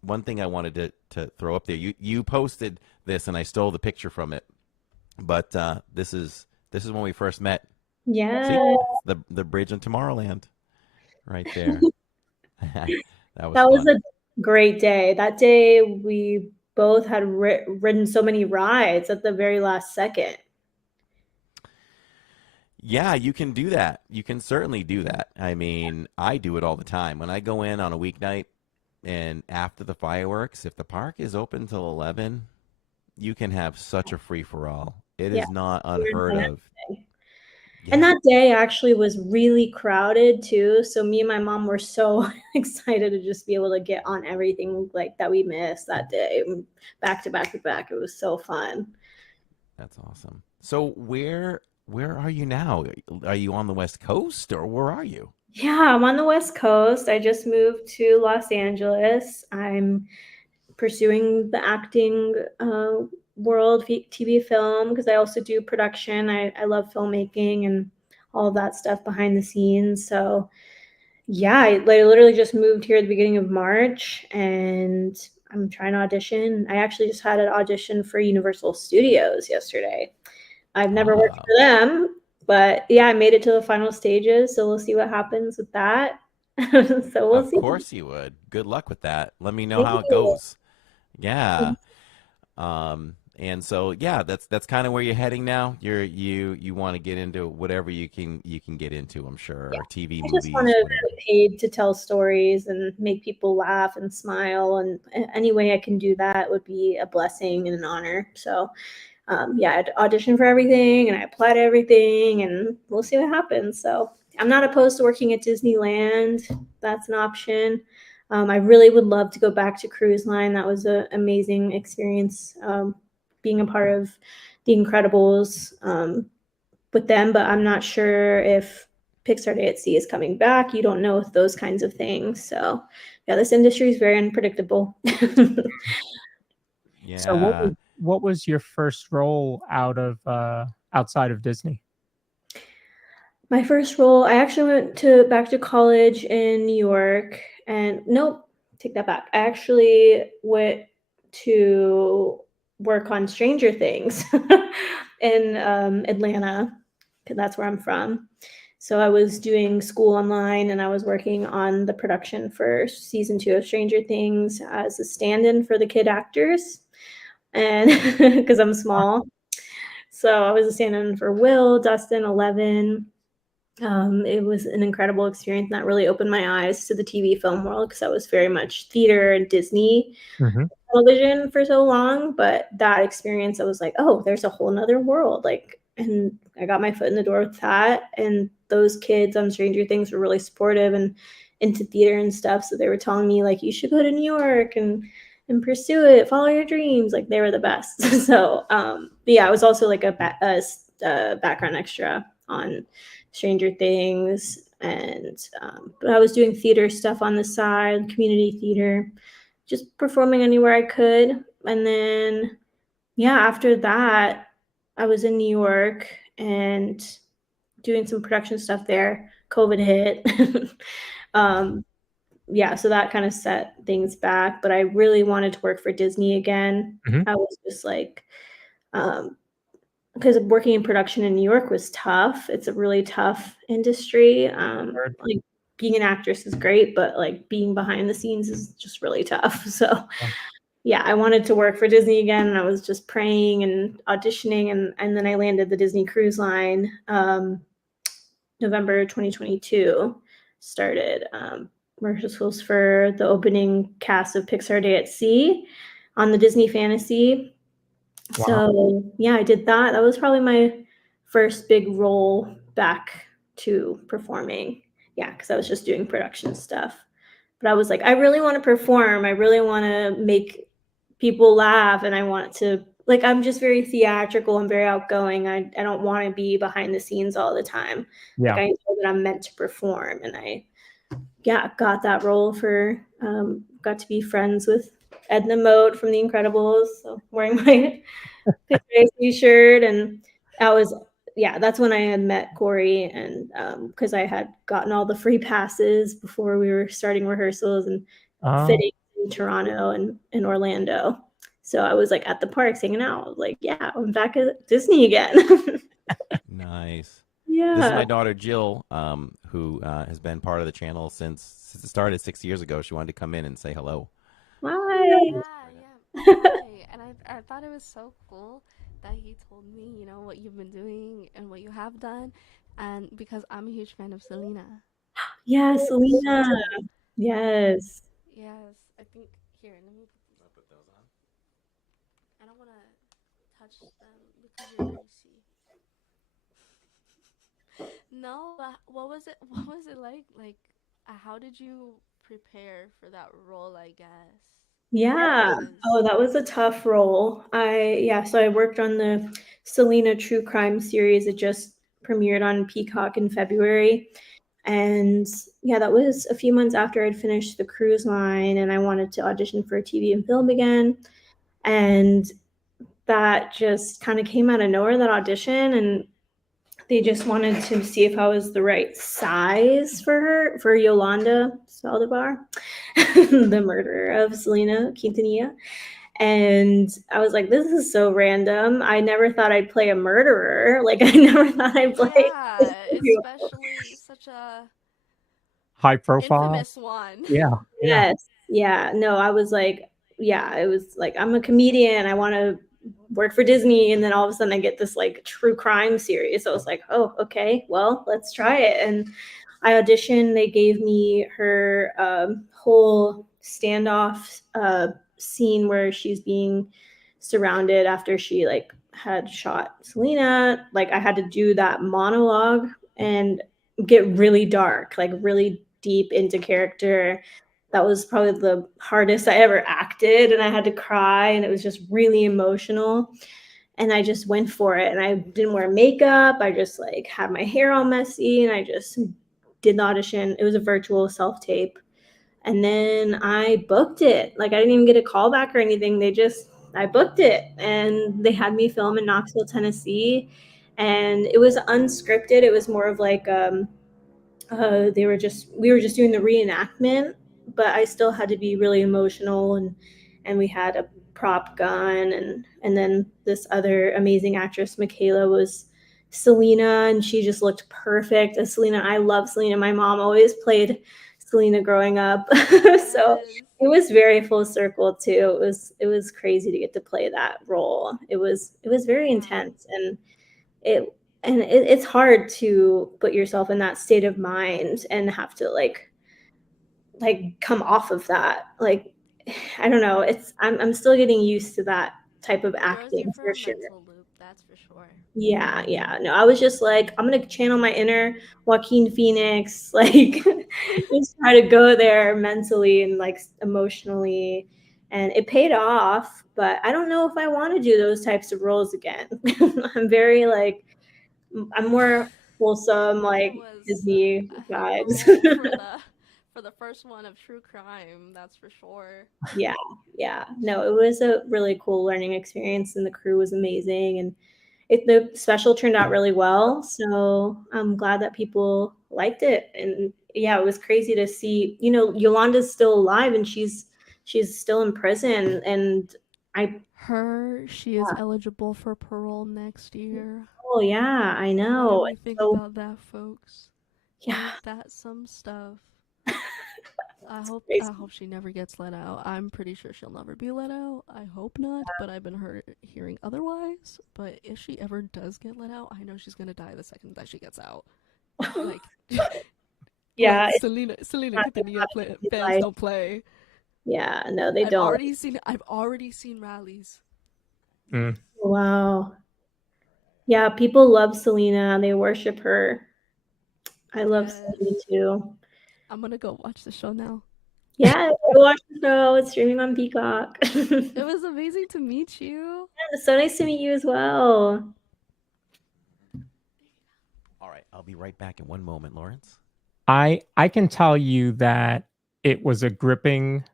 One thing I wanted to throw up there. You posted this, and I stole the picture from it. But this is when we first met. Yeah. See? The bridge in Tomorrowland, right there. That was a great day. That day we both had ridden so many rides at the very last second. Yeah, you can do that. You can certainly do that. I mean, I do it all the time. When I go in on a weeknight and after the fireworks, if the park is open till 11, you can have such a free for all. It Yeah. is not unheard of. And Yeah. that day actually was really crowded too. So me and my mom were so excited to just be able to get on everything like that we missed that day, back to back to back. It was so fun. That's awesome. So where are you now? Are you on the West Coast or where are you? Yeah, I'm on the West Coast. I just moved to Los Angeles. I'm pursuing the acting world, TV, film, because I also do production. I love filmmaking and all of that stuff behind the scenes. So yeah, I literally just moved here at the beginning of March, and I'm trying to audition. I actually just had an audition for Universal Studios yesterday. I've never worked Ah, for them, but yeah, I made it to the final stages, so we'll see what happens with that. So we'll of see. course you would. Good luck with that. Let me know Thank how it you. goes. Yeah. And so yeah, that's kind of where you're heading now. You want to get into whatever you can get into, I'm sure, Yeah, or TV, I just want movies, to whatever. get paid to tell stories and make people laugh and smile, and any way I can do that would be a blessing and an honor. So yeah, I'd audition for everything and I apply to everything and we'll see what happens. So I'm not opposed to working at Disneyland. That's an option. I really would love to go back to cruise line. That was an amazing experience, being a part of the Incredibles with them, but I'm not sure if Pixar Day at Sea is coming back. You don't know those kinds of things. So yeah, this industry is very unpredictable. So what Yeah. was your first role outside of Disney? My first role, I actually went to back to college in New York, and nope, take that back. I actually went to work on Stranger Things in Atlanta, 'cause that's where I'm from. So I was doing school online and I was working on the production for season 2 of Stranger Things as a stand-in for the kid actors, and because I'm small. So I was a stand-in for Will, Dustin, 11. It was an incredible experience that really opened my eyes to the TV film world because I was very much theater and Disney Mhm. television for so long. But that experience, I was like, oh, there's a whole nother world. Like, and I got my foot in the door with that. And those kids on Stranger Things were really supportive and into theater and stuff. So they were telling me like, you should go to New York and pursue it, follow your dreams. Like they were the best. So, but yeah, I was also like a background extra on Stranger Things, and but I was doing theater stuff on the side, community theater, just performing anywhere I could. And then yeah, after that, I was in New York and doing some production stuff there. COVID hit. um, yeah, so that kind of set things back. But I really wanted to work for Disney again. Mhm. I was just like, um, because working in production in New York was tough. It's a really tough industry. Word. Like being an actress is great, but like being behind the scenes is just really tough. So Yeah. yeah, I wanted to work for Disney again, and I was just praying and auditioning, and then I landed the Disney Cruise Line, November 2022. Started rehearsals for the opening cast of Pixar Day at Sea on the Disney Fantasy. Wow. So yeah, I did that. That was probably my first big role back to performing. Yeah, because I was just doing production stuff. But I was like, I really want to perform. I really want to make people laugh, and I want to like I'm just very theatrical and very outgoing. I don't want to be behind the scenes all the time. Like Yeah. I know that I'm meant to perform, and I yeah, got that role for got to be friends with Edna Mode from The Incredibles. So wearing my Pixar shirt, and I was yeah, that's when I had met Corey, and because I had gotten all the free passes before we were starting rehearsals and Oh, fitting in Toronto and in Orlando. So I was like at the parks hanging out. I was like, yeah, I'm back at Disney again. Nice. This is Yeah. my daughter Jill, who has been part of the channel since it started 6 years ago. She wanted to come in and say hello. Hi. Yeah, yeah. Hi. And I thought it was so cool that he told me, what you've been doing and what you have done. and because I'm a huge fan of Selena. Yeah, Selena. So Yes. yes, I think here. Let me put those on. I don't want to touch them because you're greasy. No, but what was it? What was it like? Like, how did you prepare for that role? I guess Yeah. because Oh, that was a tough role. So I worked on the Selena True Crime series. It just premiered on Peacock in February. And yeah, that was a few months after I'd finished the cruise line and I wanted to audition for TV and film again. And that just kind of came out of nowhere, that audition. And they just wanted to see if I was the right size for her, for Yolanda Saldivar, the murderer of Selena Quintanilla. And I was like, this is so random. I never thought I'd play a murderer. Like, I never thought I'd play a yeah, serial especially such a High profile. infamous one. Yeah. Yeah. Yes. Yeah. No, I was like, yeah, it was like, I'm a comedian. I want to work for Disney. And then all of a sudden I get this like true crime series. So I was like, oh, okay, well, let's try it. And I auditioned. They gave me her whole standoff scene where she's being surrounded after she like had shot Selena. Like I had to do that monologue and get really dark, like really deep into character. That was probably the hardest I ever acted, and I had to cry, and it was just really emotional. And I just went for it, and I didn't wear makeup. I just like had my hair all messy, and I just did the audition. It was a virtual self tape, and then I booked it. Like I didn't even get a call back or anything. I booked it, and they had me film in Knoxville, Tennessee, and it was unscripted. It was more of like we were just doing the reenactment, but I still had to be really emotional, and we had a prop gun, and then this other amazing actress, Michaela, was Selena, and she just looked perfect as Selena. I love Selena. My mom always played Selena growing up. So Yes. it was very full circle too. It was crazy to get to play that role. It was very Yeah. intense, it it's hard to put yourself in that state of mind and have to like come off of that. Like I don't know, I'm still getting used to that type of It throws you acting for for a sure. mental loop, that's for sure. Yeah, yeah. No, I was just like, I'm gonna channel my inner Joaquin Phoenix, like just try to go there mentally and like emotionally. And it paid off, but I don't know if I want to do those types of roles again. I'm very like I'm more wholesome, Selena like was Disney a heck of a vibes. role for the first one of True Crime, that's for sure. Yeah, yeah. No, it was a really cool learning experience, and the crew was amazing, and the special turned out really well. So I'm glad that people liked it, and yeah, it was crazy to see. Yolanda's still alive, and she's still in prison, and I. She is eligible for parole next year. Oh yeah, I What do know. we think So about that, folks? yeah, Ain't that some stuff? crazy. I hope she never gets let out. I'm pretty sure she'll never be let out. I hope not, but I've been hearing otherwise. But if she ever does get let out, I know she's gonna die the second that she gets out. Like Yeah, it's Selena not gonna Quintanilla happen in fans life. don't play. Yeah, no, they don't. I've already seen rallies. Mm. Wow. Yeah, people love Selena. They worship her. I love Yes. Selena too. I'm gonna go watch the show now. Yeah, go watch the show. It's streaming on Peacock. It was amazing to meet you. So nice to meet you as well. All right, I'll be right back in one moment, Lawrence. I can tell you that it was a gripping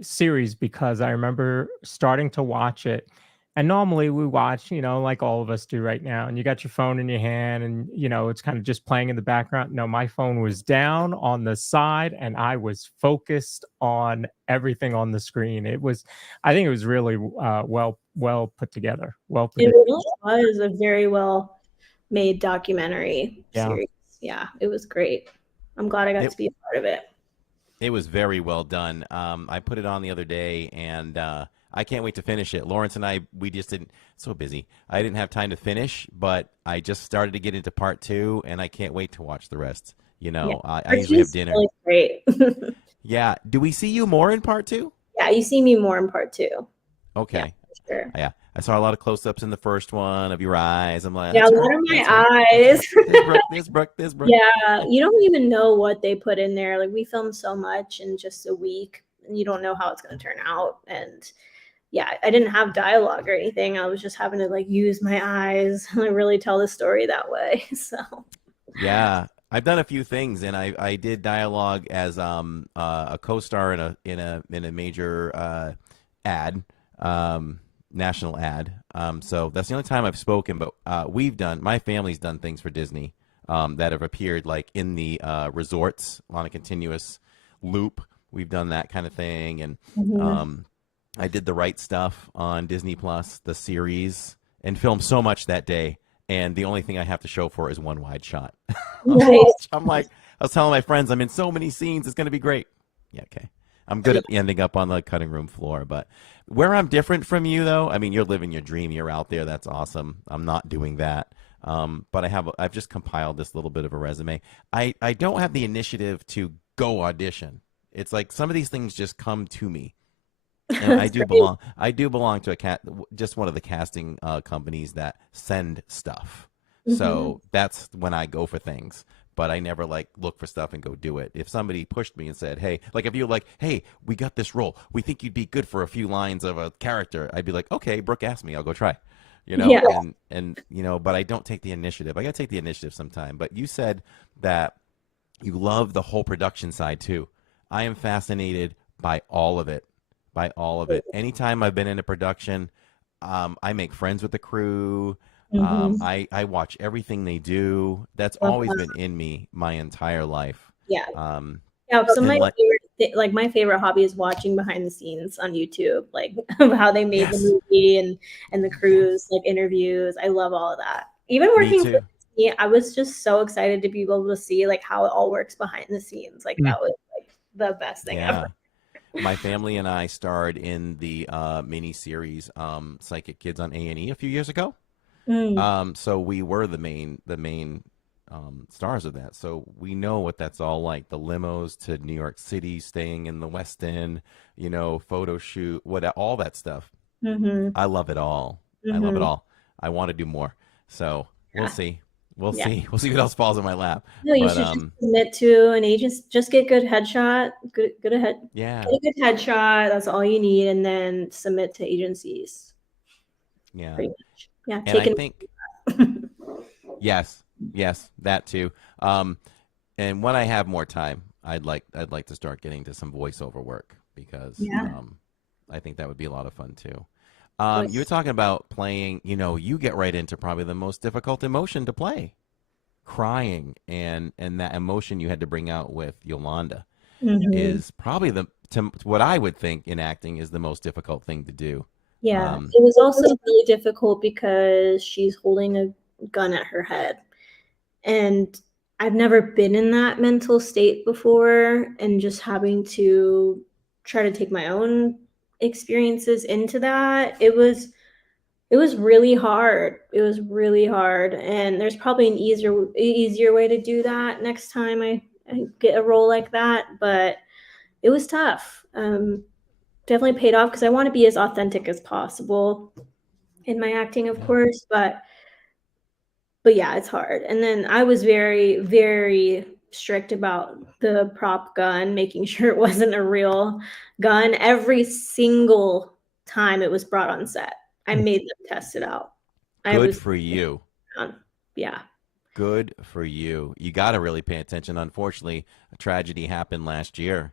series because I remember starting to watch it. And normally we watch, like all of us do right now, and you got your phone in your hand and, it's kind of just playing in the background. No, my phone was down on the side and I was focused on everything on the screen. I think it was really well put together. Well It produced. really was a very well made documentary Yeah. series. Yeah, it was great. I'm glad I got It to be a part of it. it was very well done. I put it on the other day, and I can't wait to finish it. Lawrence and I, we just didn't, so busy. I didn't have time to finish, but I just started to get into part 2, and I can't wait to watch the rest. Yeah. I usually have dinner. Really great. Yeah. Do we see you more in part 2? Yeah, you see me more in part 2. Okay. Yeah, for sure. Yeah. I saw a lot of close-ups in the first one of your eyes. I'm like, Yeah, that's what her, are that's my her. eyes? This Brooke. Yeah, you don't even know what they put in there. Like, we filmed so much in just a week, and you don't know how it's going to turn out. And yeah, I didn't have dialogue or anything. I was just having to like use my eyes and really tell the story that way. So Yeah. I've done a few things, and I did dialogue as a co-star in a major ad, national ad. So that's the only time I've spoken. But my family's done things for Disney that have appeared like in the resorts on a continuous loop. We've done that kind of thing, and I did The Right Stuff on Disney Plus, the series, and filmed so much that day. And the only thing I have to show for it is one wide shot. nice. I'm like, I was telling my friends, I'm in so many scenes. It's going to be great. Yeah, okay. I'm good at ending up on the cutting room floor. But where I'm different from you, though, I mean, you're living your dream. You're out there. That's awesome. I'm not doing that. But I've just compiled this little bit of a resume. I don't have the initiative to go audition. It's like some of these things just come to me. And I do belong to just one of the casting companies that send stuff. So that's when I go for things. But I never like look for stuff and go do it. If somebody pushed me and said, hey, like if you're like, hey, we got this role, we think you'd be good for a few lines of a character, I'd be like, okay, Brooke asked me, I'll go try. Yeah. And but I don't take the initiative. I got to take the initiative sometime. But you said that you love the whole production side too. I am fascinated by all of it. Anytime I've been in a production, I make friends with the crew. I watch everything they do. That's always been in me my entire life. Yeah. Yeah. So my favorite hobby is watching behind the scenes on YouTube, like of how they made the movie and the crews, like interviews. I love all of that. Even working for Disney, I was just so excited to be able to see like how it all works behind the scenes. Like that was like the best thing ever. My family and I starred in the mini series Psychic Kids on A&E a few years ago. So we were the main stars of that. So we know what that's all like. The limos to New York City, staying in the West End, photo shoot, all that stuff. I love it all. I love it all. I want to do more. So we'll see. We'll see. We'll see what else falls in my lap. No, you should just submit to an agent. Just get good headshot. Get a good headshot. That's all you need, and then submit to agencies. Yeah. Pretty much. Yeah. And I think yes, that too. And when I have more time, I'd like to start getting to some voiceover work because I think that would be a lot of fun too. You were talking about playing, you get right into probably the most difficult emotion to play, crying, and that emotion you had to bring out with Yolanda is probably what I would think in acting is the most difficult thing to do. Yeah, it was also really difficult because she's holding a gun at her head. And I've never been in that mental state before, and just having to try to take my own experiences into that, it was really hard. It was really hard, and there's probably an easier way to do that next time I get a role like that, but it was tough. Definitely paid off because I want to be as authentic as possible in my acting, of course, but yeah, it's hard. And then I was very, very strict about the prop gun, making sure it wasn't a real gun. Every single time it was brought on set, I made them test it out. Good for you. Yeah. Good for you. You got to really pay attention. Unfortunately, a tragedy happened last year,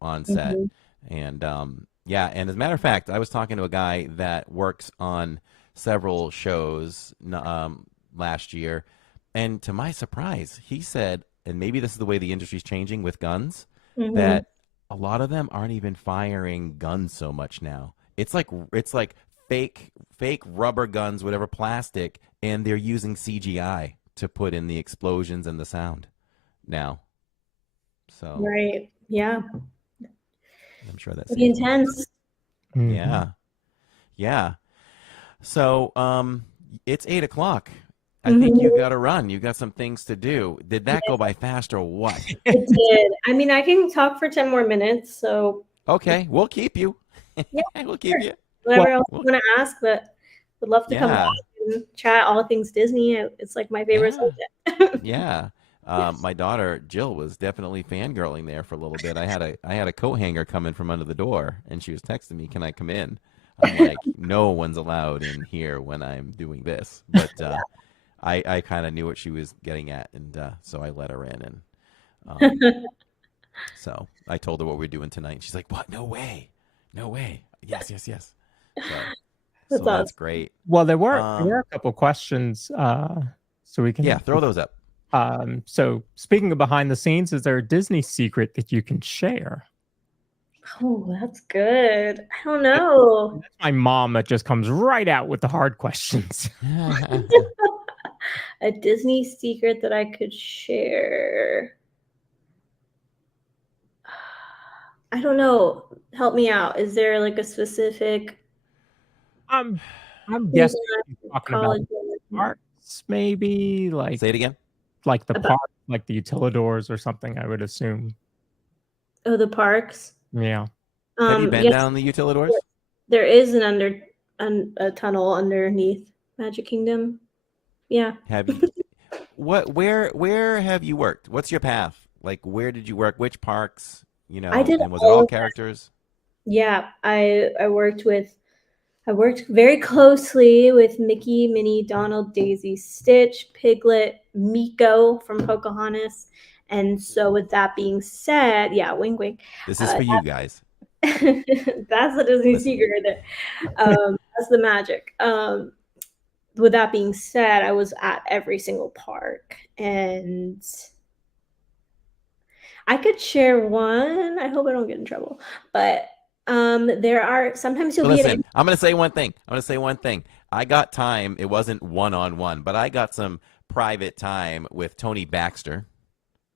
on set. And and as a matter of fact, I was talking to a guy that works on several shows last year, and to my surprise, he said, and maybe this is the way the industry's changing with guns, that a lot of them aren't even firing guns so much now. It's like fake rubber guns, whatever, plastic, and they're using CGI to put in the explosions and the sound now. So right, yeah. I'm sure that's intense. Yeah. Yeah. So, it's 8 o'clock. I think you got to run. You got some things to do. Did that go by fast or what? It did. I mean, I can talk for 10 more minutes, so Okay, we'll keep you. yeah, We'll keep sure. you. Whatever Well, else We'll, you want to ask, but would love to come back yeah. and chat all things Disney. It's like my favorite Yeah. subject. Yeah. My daughter Jill was definitely fangirling there for a little bit. I had a coat hanger come in from under the door, and she was texting me, "Can I come in?" I'm like, "No one's allowed in here when I'm doing this." But I kind of knew what she was getting at, and so I let her in, and so I told her what we're doing tonight. And she's like, "What? No way, no way! Yes, yes, yes." So That's that's awesome. great. well, there were a couple questions, so we can. Yeah, throw those up. So speaking of behind the scenes, is there a Disney secret that you can share? Oh, that's good. I don't know. That's my mom that just comes right out with the hard questions. A Disney secret that I could share. I don't know. Help me out. Is there like a specific I'm guessing reason you're talking about college parks, maybe Say it again. like the about park, like the utilidors or something. I would assume. the parks? Yeah. Have you been Yes, down the utilidors? there is a tunnel underneath Magic Kingdom. Yeah. Have you? Where have you worked? What's your path? Like, where did you work? Which parks? I did And was it all all of that. characters? Yeah, I worked very closely with Mickey, Minnie, Donald, Daisy, Stitch, Piglet, Miko from Pocahontas. And so with that being said, yeah, wink wink. This is for you guys. That's the Disney Listen. secret right there. That's the magic. With that being said, I was at every single park, and I could share one. I hope I don't get in trouble, but there are sometimes you'll But be listen, I'm going to say one thing. I got time. It wasn't one-on-one, but I got some private time with Tony Baxter,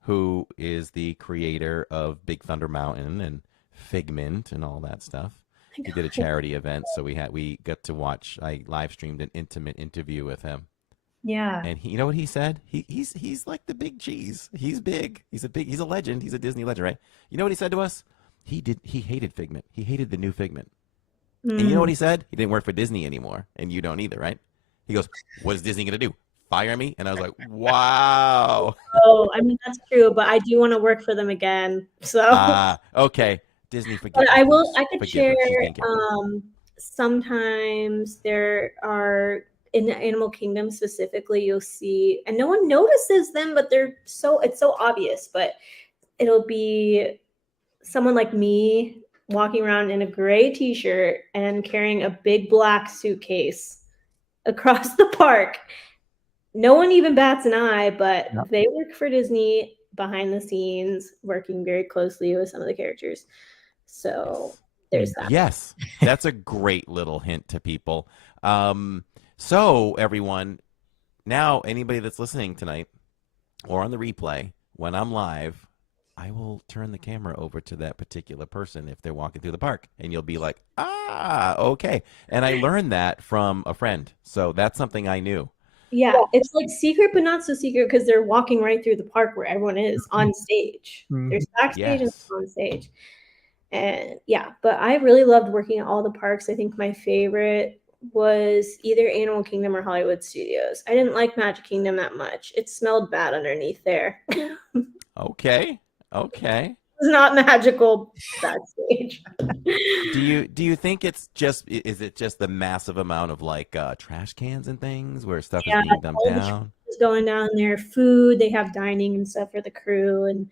who is the creator of Big Thunder Mountain and Figment and all that stuff. He did a charity event, so we got to watch. I live streamed an intimate interview with him. Yeah. And you know what he said? He's like the big cheese. He's big. He's a legend. He's a Disney legend, right? You know what he said to us? He hated Figment. He hated the new Figment. And you know what he said? He didn't work for Disney anymore, and you don't either, right? He goes, "What is Disney gonna do? Fire me?" And I was like, "Wow." Oh, I mean that's true, but I do want to work for them again. So Okay. Disney, forgive but her, I will. please. I could Forgive her. share. She's being careful. Sometimes there are in the Animal Kingdom specifically, you'll see, and no one notices them, but it's so obvious. But it'll be someone like me walking around in a gray T-shirt and carrying a big black suitcase across the park. No one even bats an eye, but Yeah. they work for Disney behind the scenes, working very closely with some of the characters. So there's that. Yes, that's a great little hint to people. So everyone, now anybody that's listening tonight or on the replay, when I'm live, I will turn the camera over to that particular person if they're walking through the park, and you'll be like, okay. And I learned that from a friend, so that's something I knew. Yeah, it's like secret, but not so secret because they're walking right through the park where everyone is on stage. There's backstage and Yes. on stage. And yeah, but I really loved working at all the parks. I think my favorite was either Animal Kingdom or Hollywood Studios. I didn't like Magic Kingdom that much. It smelled bad underneath there. Okay. It's not magical backstage. Do you think is it just the massive amount of like trash cans and things where stuff is being dumped all the down? is going down there, food, they have dining and stuff for the crew, and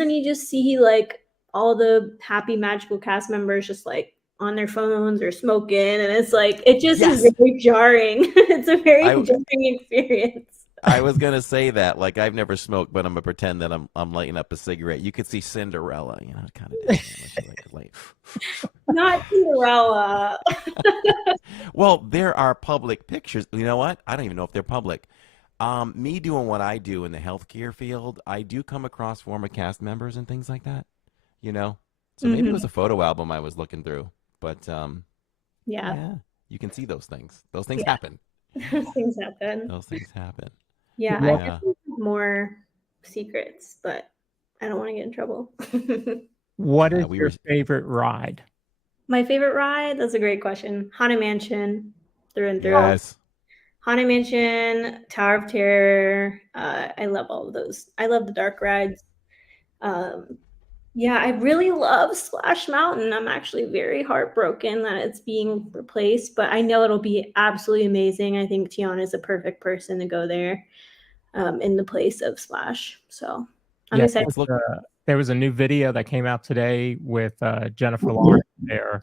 then you just see like all the happy magical cast members just like on their phones or smoking, and it's like it just is Yes. very jarring. It's a very I- jarring experience. I was gonna say that, like, I've never smoked, but I'm gonna pretend that I'm lighting up a cigarette. You could see Cinderella, kind of like. Not Cinderella. Well, there are public pictures. You know what? I don't even know if they're public. Me doing what I do in the healthcare field, I do come across former cast members and things like that. So maybe it was a photo album I was looking through. but Yeah. you can see those things. Those things happen. Things happen. Those things happen. Yeah, I What- definitely have more secrets, but I don't want to get in trouble. What is we your were- favorite ride? My favorite ride? That's a great question. Haunted Mansion, through and through. Yes. Haunted Mansion, Tower of Terror. I love all of those. I love the dark rides. Yeah, I really love Splash Mountain. I'm actually very heartbroken that it's being replaced, but I know it'll be absolutely amazing. I think Tiana is a perfect person to go there in the place of Splash. So I'm Yeah, excited. there was a new video that came out today with Jennifer Lawrence there,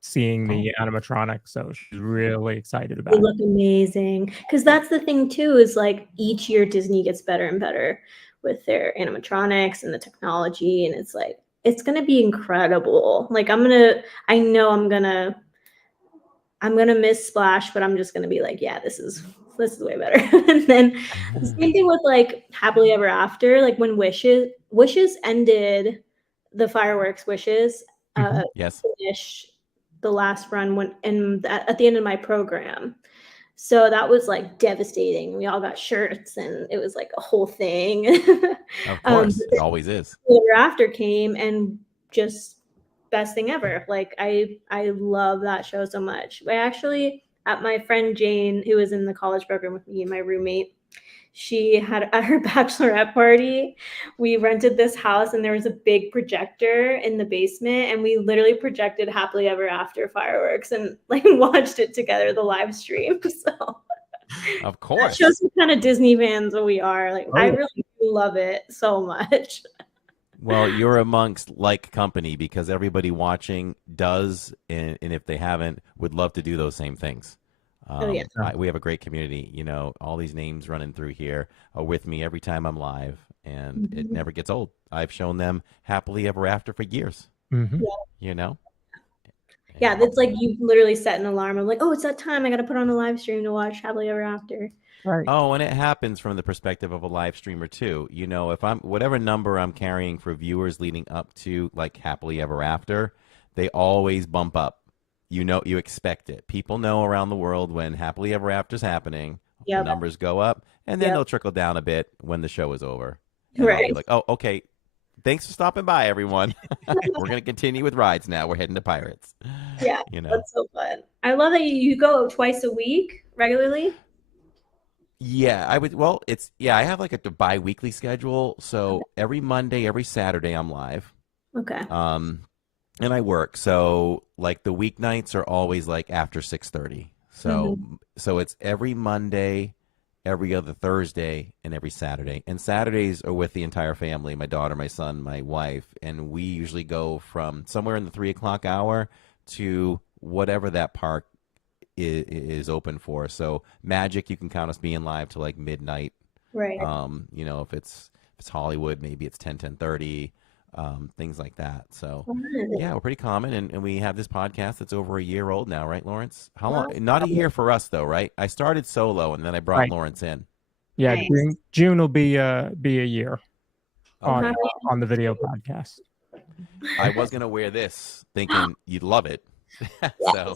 seeing the animatronic. So she's really excited about They it. look amazing. Because that's the thing too, is like each year Disney gets better and better with their animatronics and the technology. And it's like, it's gonna be incredible. Like I know I'm gonna miss Splash, but I'm just gonna be like, yeah, this is way better. And then the same thing with like Happily Ever After, like when Wishes ended, the fireworks Wishes Yes. finish the last run at the end of my program. So that was like devastating. We all got shirts and it was like a whole thing. Of course. It always is. Ever After came and just best thing ever. Like I love that show so much. I actually, at my friend Jane, who was in the college program with me and my roommate, she had at her bachelorette party, we rented this house and there was a big projector in the basement and we literally projected Happily Ever After fireworks and like watched it together, the live stream. So Of course. that shows what kind of Disney fans we are. Like I yeah. really love it so much. Well, you're amongst like company because everybody watching does, and if they haven't, would love to do those same things. Yeah. We have a great community. You know, all these names running through here are with me every time I'm live, and it never gets old. I've shown them Happily Ever After for years. Mhm. You know. Yeah, that's like you literally set an alarm. I'm like, oh, it's that time. I got to put on a live stream to watch Happily Ever After. Right. Oh, and it happens from the perspective of a live streamer too. You know, if I'm whatever number I'm carrying for viewers leading up to like Happily Ever After, they always bump up. You know, you expect it. People know around the world when Happily Ever After is happening, the Yep. numbers go up, and then Yep. they'll trickle down a bit when the show is over. And I'll Right. be like, oh, okay. Thanks for stopping by, everyone. We're gonna continue with rides now. We're heading to Pirates. Yeah, You know. that's so fun. I love that you go twice a week regularly. Yeah, I would. Well, I have like a bi-weekly schedule. So every Monday, every Saturday, I'm live. Okay. And I work. So like the weeknights are always like after 6:30. So it's every Monday, every other Thursday, and every Saturday. And Saturdays are with the entire family, my daughter, my son, my wife, and we usually go from somewhere in the 3 o'clock hour to whatever that park is open for. So Magic, you can count us being live to like midnight. Right. You know, if it's Hollywood, maybe it's 10:30, things like that. So yeah, we're pretty common, and we have this podcast that's over a year old now, right, Lawrence? How long? Not a year for us though, right? I started solo, and then I brought Right. Lawrence in. Yeah, Nice. June will be a year on Okay. on the video podcast. I was gonna wear this, thinking you'd love it. So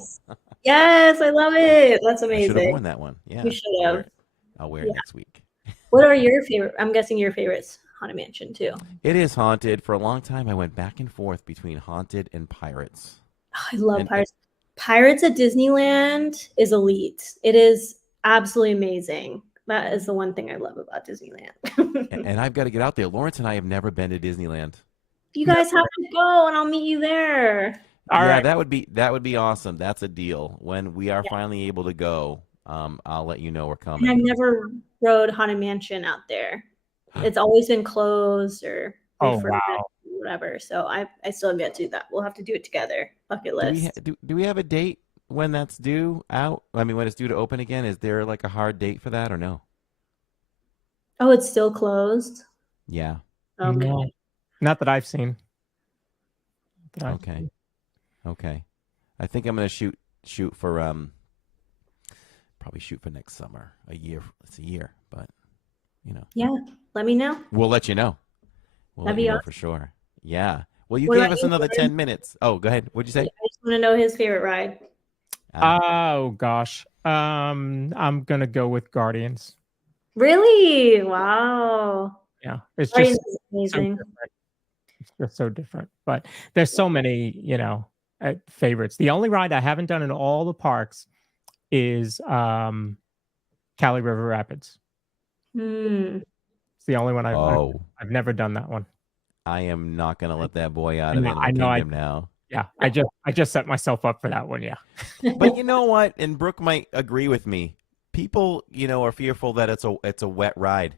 Yes, I love it. That's I should have amazing. worn that one. Yeah, You should I'll have. wear it. I'll wear it next week. What are your favorite? I'm guessing your favorites Haunted Mansion too. It is Haunted. For a long time, I went back and forth between Haunted and Pirates. Oh, I love And- Pirates. Pirates at Disneyland is elite. It is absolutely amazing. That is the one thing I love about Disneyland. And I've got to get out there. Lawrence and I have never been to Disneyland. You guys have to go, and I'll meet you there. All yeah, right. that would be awesome. That's a deal. When we are finally able to go, I'll let you know we're And I've coming. never rode Haunted Mansion out there. It's always been closed or Oh, refurbished, wow. whatever. So I still have yet to do that. We'll have to do it together. Bucket Do list. do we have a date when that's due out? I mean, when it's due to open again? Is there like a hard date for that or no? Oh, it's still closed. Yeah. Okay. No, not that I've seen. Not that I've Okay. seen. Okay. I think I'm gonna shoot for probably shoot for next summer. It's a year, but you know. Yeah. Let me know. We'll let you know. We'll That'd let you be know for sure. Yeah. Well, you What gave about us you, another Jordan? 10 minutes. Oh, go ahead. What'd you I say? just want to know his favorite ride. Oh gosh. I'm gonna go with Guardians. Really? Wow. Yeah, it's Guardians just is so amazing. different. It's just so different. But there's so many, favorites. The only ride I haven't done in all the parks is Cali River Rapids. Hmm. It's the only one Oh, I've never done that one. I am not going to let that boy out I of know, Animal I know. Kingdom now. Yeah, I just set myself up for that one. Yeah. But you know what? And Brooke might agree with me. People, are fearful that it's a wet ride.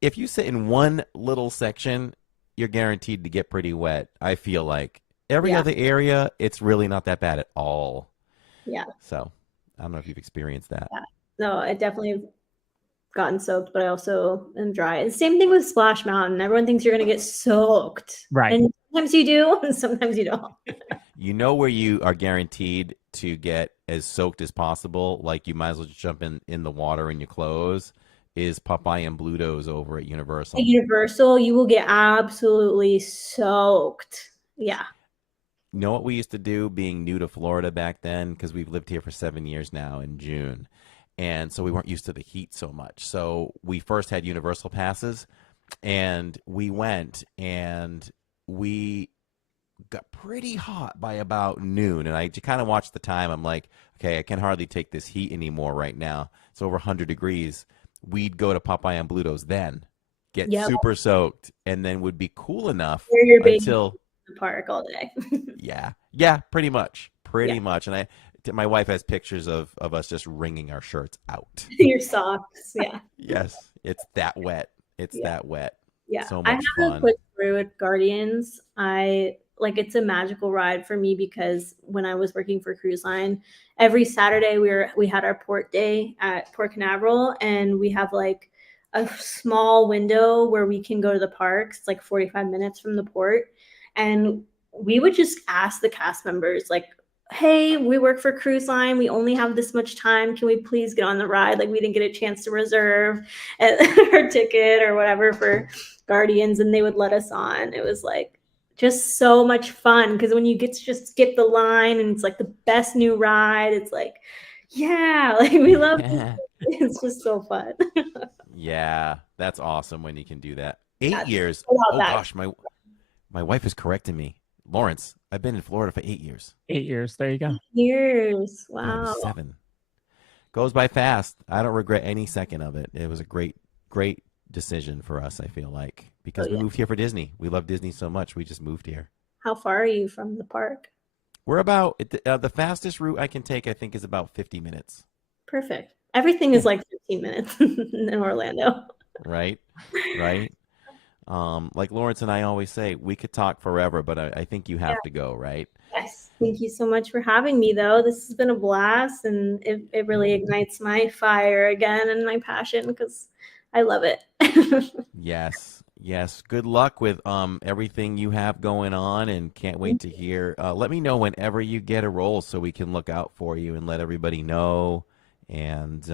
If you sit in one little section, you're guaranteed to get pretty wet. I feel like every Yeah. other area, it's really not that bad at all. Yeah. So I don't know if you've experienced that. Yeah. No, I definitely have gotten soaked, but I also am dry. And same thing with Splash Mountain. Everyone thinks you're going to get soaked. Right. And sometimes you do, and sometimes you don't. You know where you are guaranteed to get as soaked as possible, like you might as well just jump in the water in your clothes, is Popeye and Bluto's over at Universal. At Universal, you will get absolutely soaked. Yeah. You know what we used to do being new to Florida back then, because we've lived here for 7 years now in June. And so we weren't used to the heat so much. So we first had Universal passes, and we went, and we got pretty hot by about noon. And I kind of watched the time. I'm like, okay, I can hardly take this heat anymore right now. It's over 100 degrees. We'd go to Popeye and Bluto's then, get Yep. super soaked, and then would be cool enough Wear your baby until in the park all day. yeah, pretty much. Yeah. Much. And my wife has pictures of us just wringing our shirts out. Your socks. Yeah. Yes, it's that wet. It's Yeah. that wet. Yeah. So I much have a fun. quick story with Guardians. It's a magical ride for me because when I was working for Cruise Line, every Saturday we had our port day at Port Canaveral, and we have like a small window where we can go to the parks. It's like 45 minutes from the port. And we would just ask the cast members, like, hey, we work for Cruise Line. We only have this much time. Can we please get on the ride? Like, we didn't get a chance to reserve our ticket or whatever for Guardians, and they would let us on. It was like just so much fun because when you get to just skip the line and it's like the best new ride, it's like, yeah, like we love it. It's just so fun. Yeah, that's awesome when you can do that. 8 years. I love Oh that. gosh, my wife is correcting me. Lawrence, I've been in Florida for 8 years. 8 years. There you go. Years. Yeah, I Wow. was 7. Goes by fast. I don't regret any second of it. It was a great decision for us, I feel like, because we moved here for Disney. We love Disney so much. We just moved here. How far are you from the park? We're about the fastest route I can take, I think, is about 50 minutes. Perfect. Everything is like 15 minutes in Orlando. Right. Like Lawrence and I always say, we could talk forever, but I think you have to go, right? Yes. Thank you so much for having me, though. This has been a blast, and it really ignites my fire again and my passion because I love it. Yes. Good luck with everything you have going on, and can't wait to hear. Let me know whenever you get a role so we can look out for you and let everybody know. And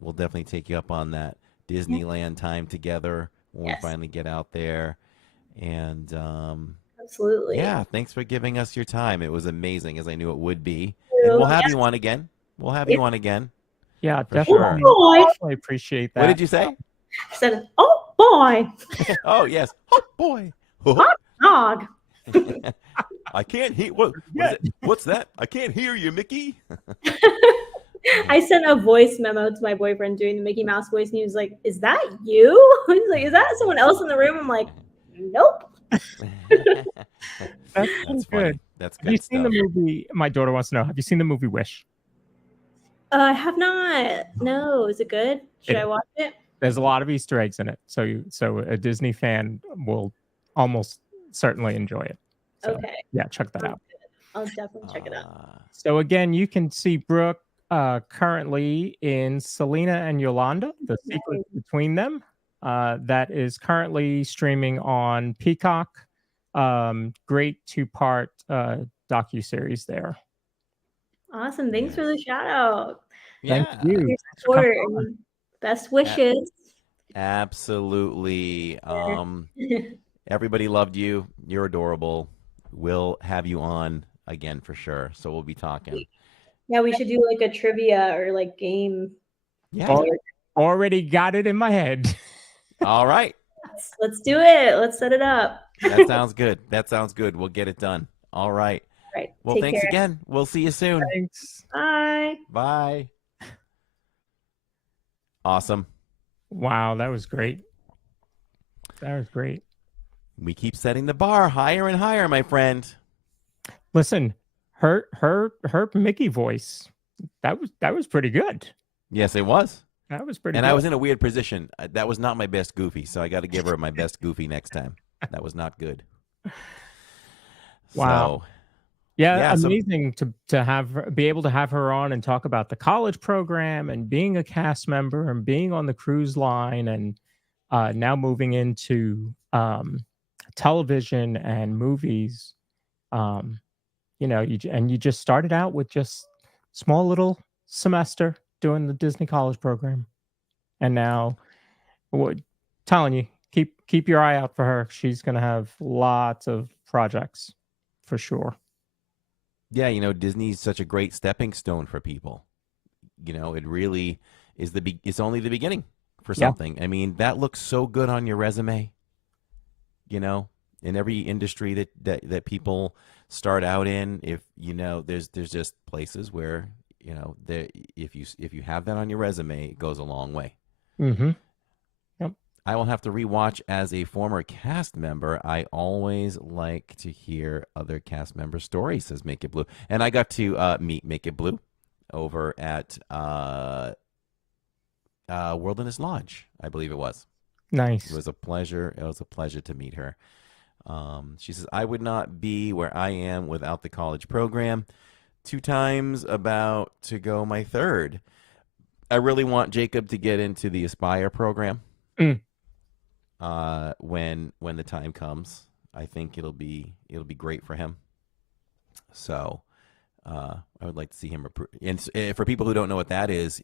we'll definitely take you up on that Disneyland time together when we finally get out there. And Absolutely. yeah, thanks for giving us your time. It was amazing, as I knew it would be. And we'll have you on again. Yeah, For definitely. sure. Definitely appreciate that. What did you say? I said, oh boy, Oh, yes. Oh, boy. dog. I can't hear. What is it? What's that? I can't hear you, Mickey. I sent a voice memo to my boyfriend doing the Mickey Mouse voice, and he was like, "Is that you?" He's like, "Is that someone else in the room?" I'm like, "Nope." That's That's good. funny. That's Have you good seen stuff. the movie? My daughter wants to know. Have you seen the movie Wish? I have not. No, is it good? Should I watch it? There's a lot of Easter eggs in it, so a Disney fan will almost certainly enjoy it. So, Okay. yeah, check that out. I'll definitely check it out. So again, you can see Brooke currently in Selena and Yolanda, The Secret Between Them. That is currently streaming on Peacock. Great 2-part docuseries there. Awesome. Thanks for the shout out. Yeah. Thank you. Your Thanks for coming support on. and best wishes. Absolutely. Everybody loved you. You're adorable. We'll have you on again for sure. So we'll be talking. Yeah, we should do like a trivia or like game. Yeah. Already got it in my head. All right. Let's do it. Let's set it up. That sounds good. That sounds good. We'll get it done. All right. Right. Well, Take thanks care. again. We'll see you soon. Thanks. Bye. Bye. Awesome. Wow, that was great. That was great. We keep setting the bar higher and higher, my friend. Listen, her Mickey voice, that was pretty good. Yes, it was. That was pretty And good. I was in a weird position. That was not my best Goofy, so I got to give her my best Goofy next time. That was not good. Wow. So, yeah, amazing to be able to have her on and talk about the college program and being a cast member and being on the cruise line and now moving into television and movies. You just started out with just small little semester doing the Disney college program, and now, telling you, keep your eye out for her. She's gonna have lots of projects for sure. yeah, Disney's such a great stepping stone for people. It really is it's only the beginning for Yeah. something. I mean, that looks so good on your resume. In every industry that people start out in, if there's just places where if you have that on your resume, it goes a long way. Mm-hmm. Yep. I will have to rewatch. As a former cast member, I always like to hear other cast member stories, says Make It Blue. And I got to meet Make It Blue over at Wilderness Lodge, I believe it was. Nice. It was a pleasure. It was a pleasure to meet her. She says, I would not be where I am without the college program. 2 times about to go my 3rd. I really want Jacob to get into the Aspire program. When the time comes. I think it'll be great for him. So I would like to see him. And for people who don't know what that is,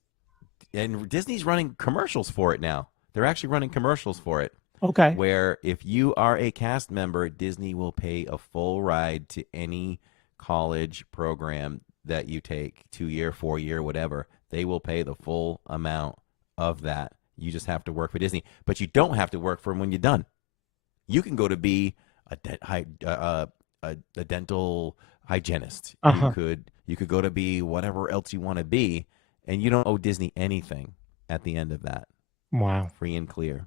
and Disney's running commercials for it now. They're actually running commercials for it. Okay. Where if you are a cast member, Disney will pay a full ride to any college program that you take, 2-year, 4-year, whatever. They will pay the full amount of that. You just have to work for Disney, but you don't have to work for them when you're done. You can go to be a dental hygienist. Uh-huh. You could go to be whatever else you want to be, and you don't owe Disney anything at the end of that. Wow. Free and clear.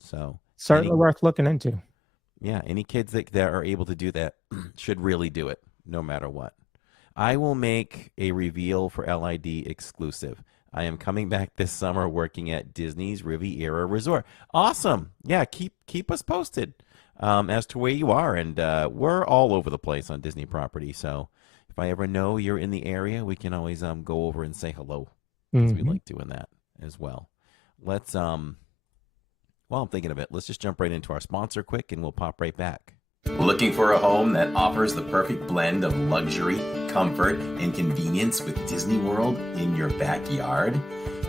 So Certainly worth looking into. Yeah, any kids that are able to do that should really do it, no matter what. I will make a reveal for LID exclusive. I am coming back this summer working at Disney's Riviera Resort. Awesome. Yeah, keep us posted as to where you are. And we're all over the place on Disney property. So if I ever know you're in the area, we can always go over and say hello. Because we like doing that as well. Let's, while I'm thinking of it, let's just jump right into our sponsor quick and we'll pop right back. Looking for a home that offers the perfect blend of luxury, comfort, and convenience with Disney World in your backyard?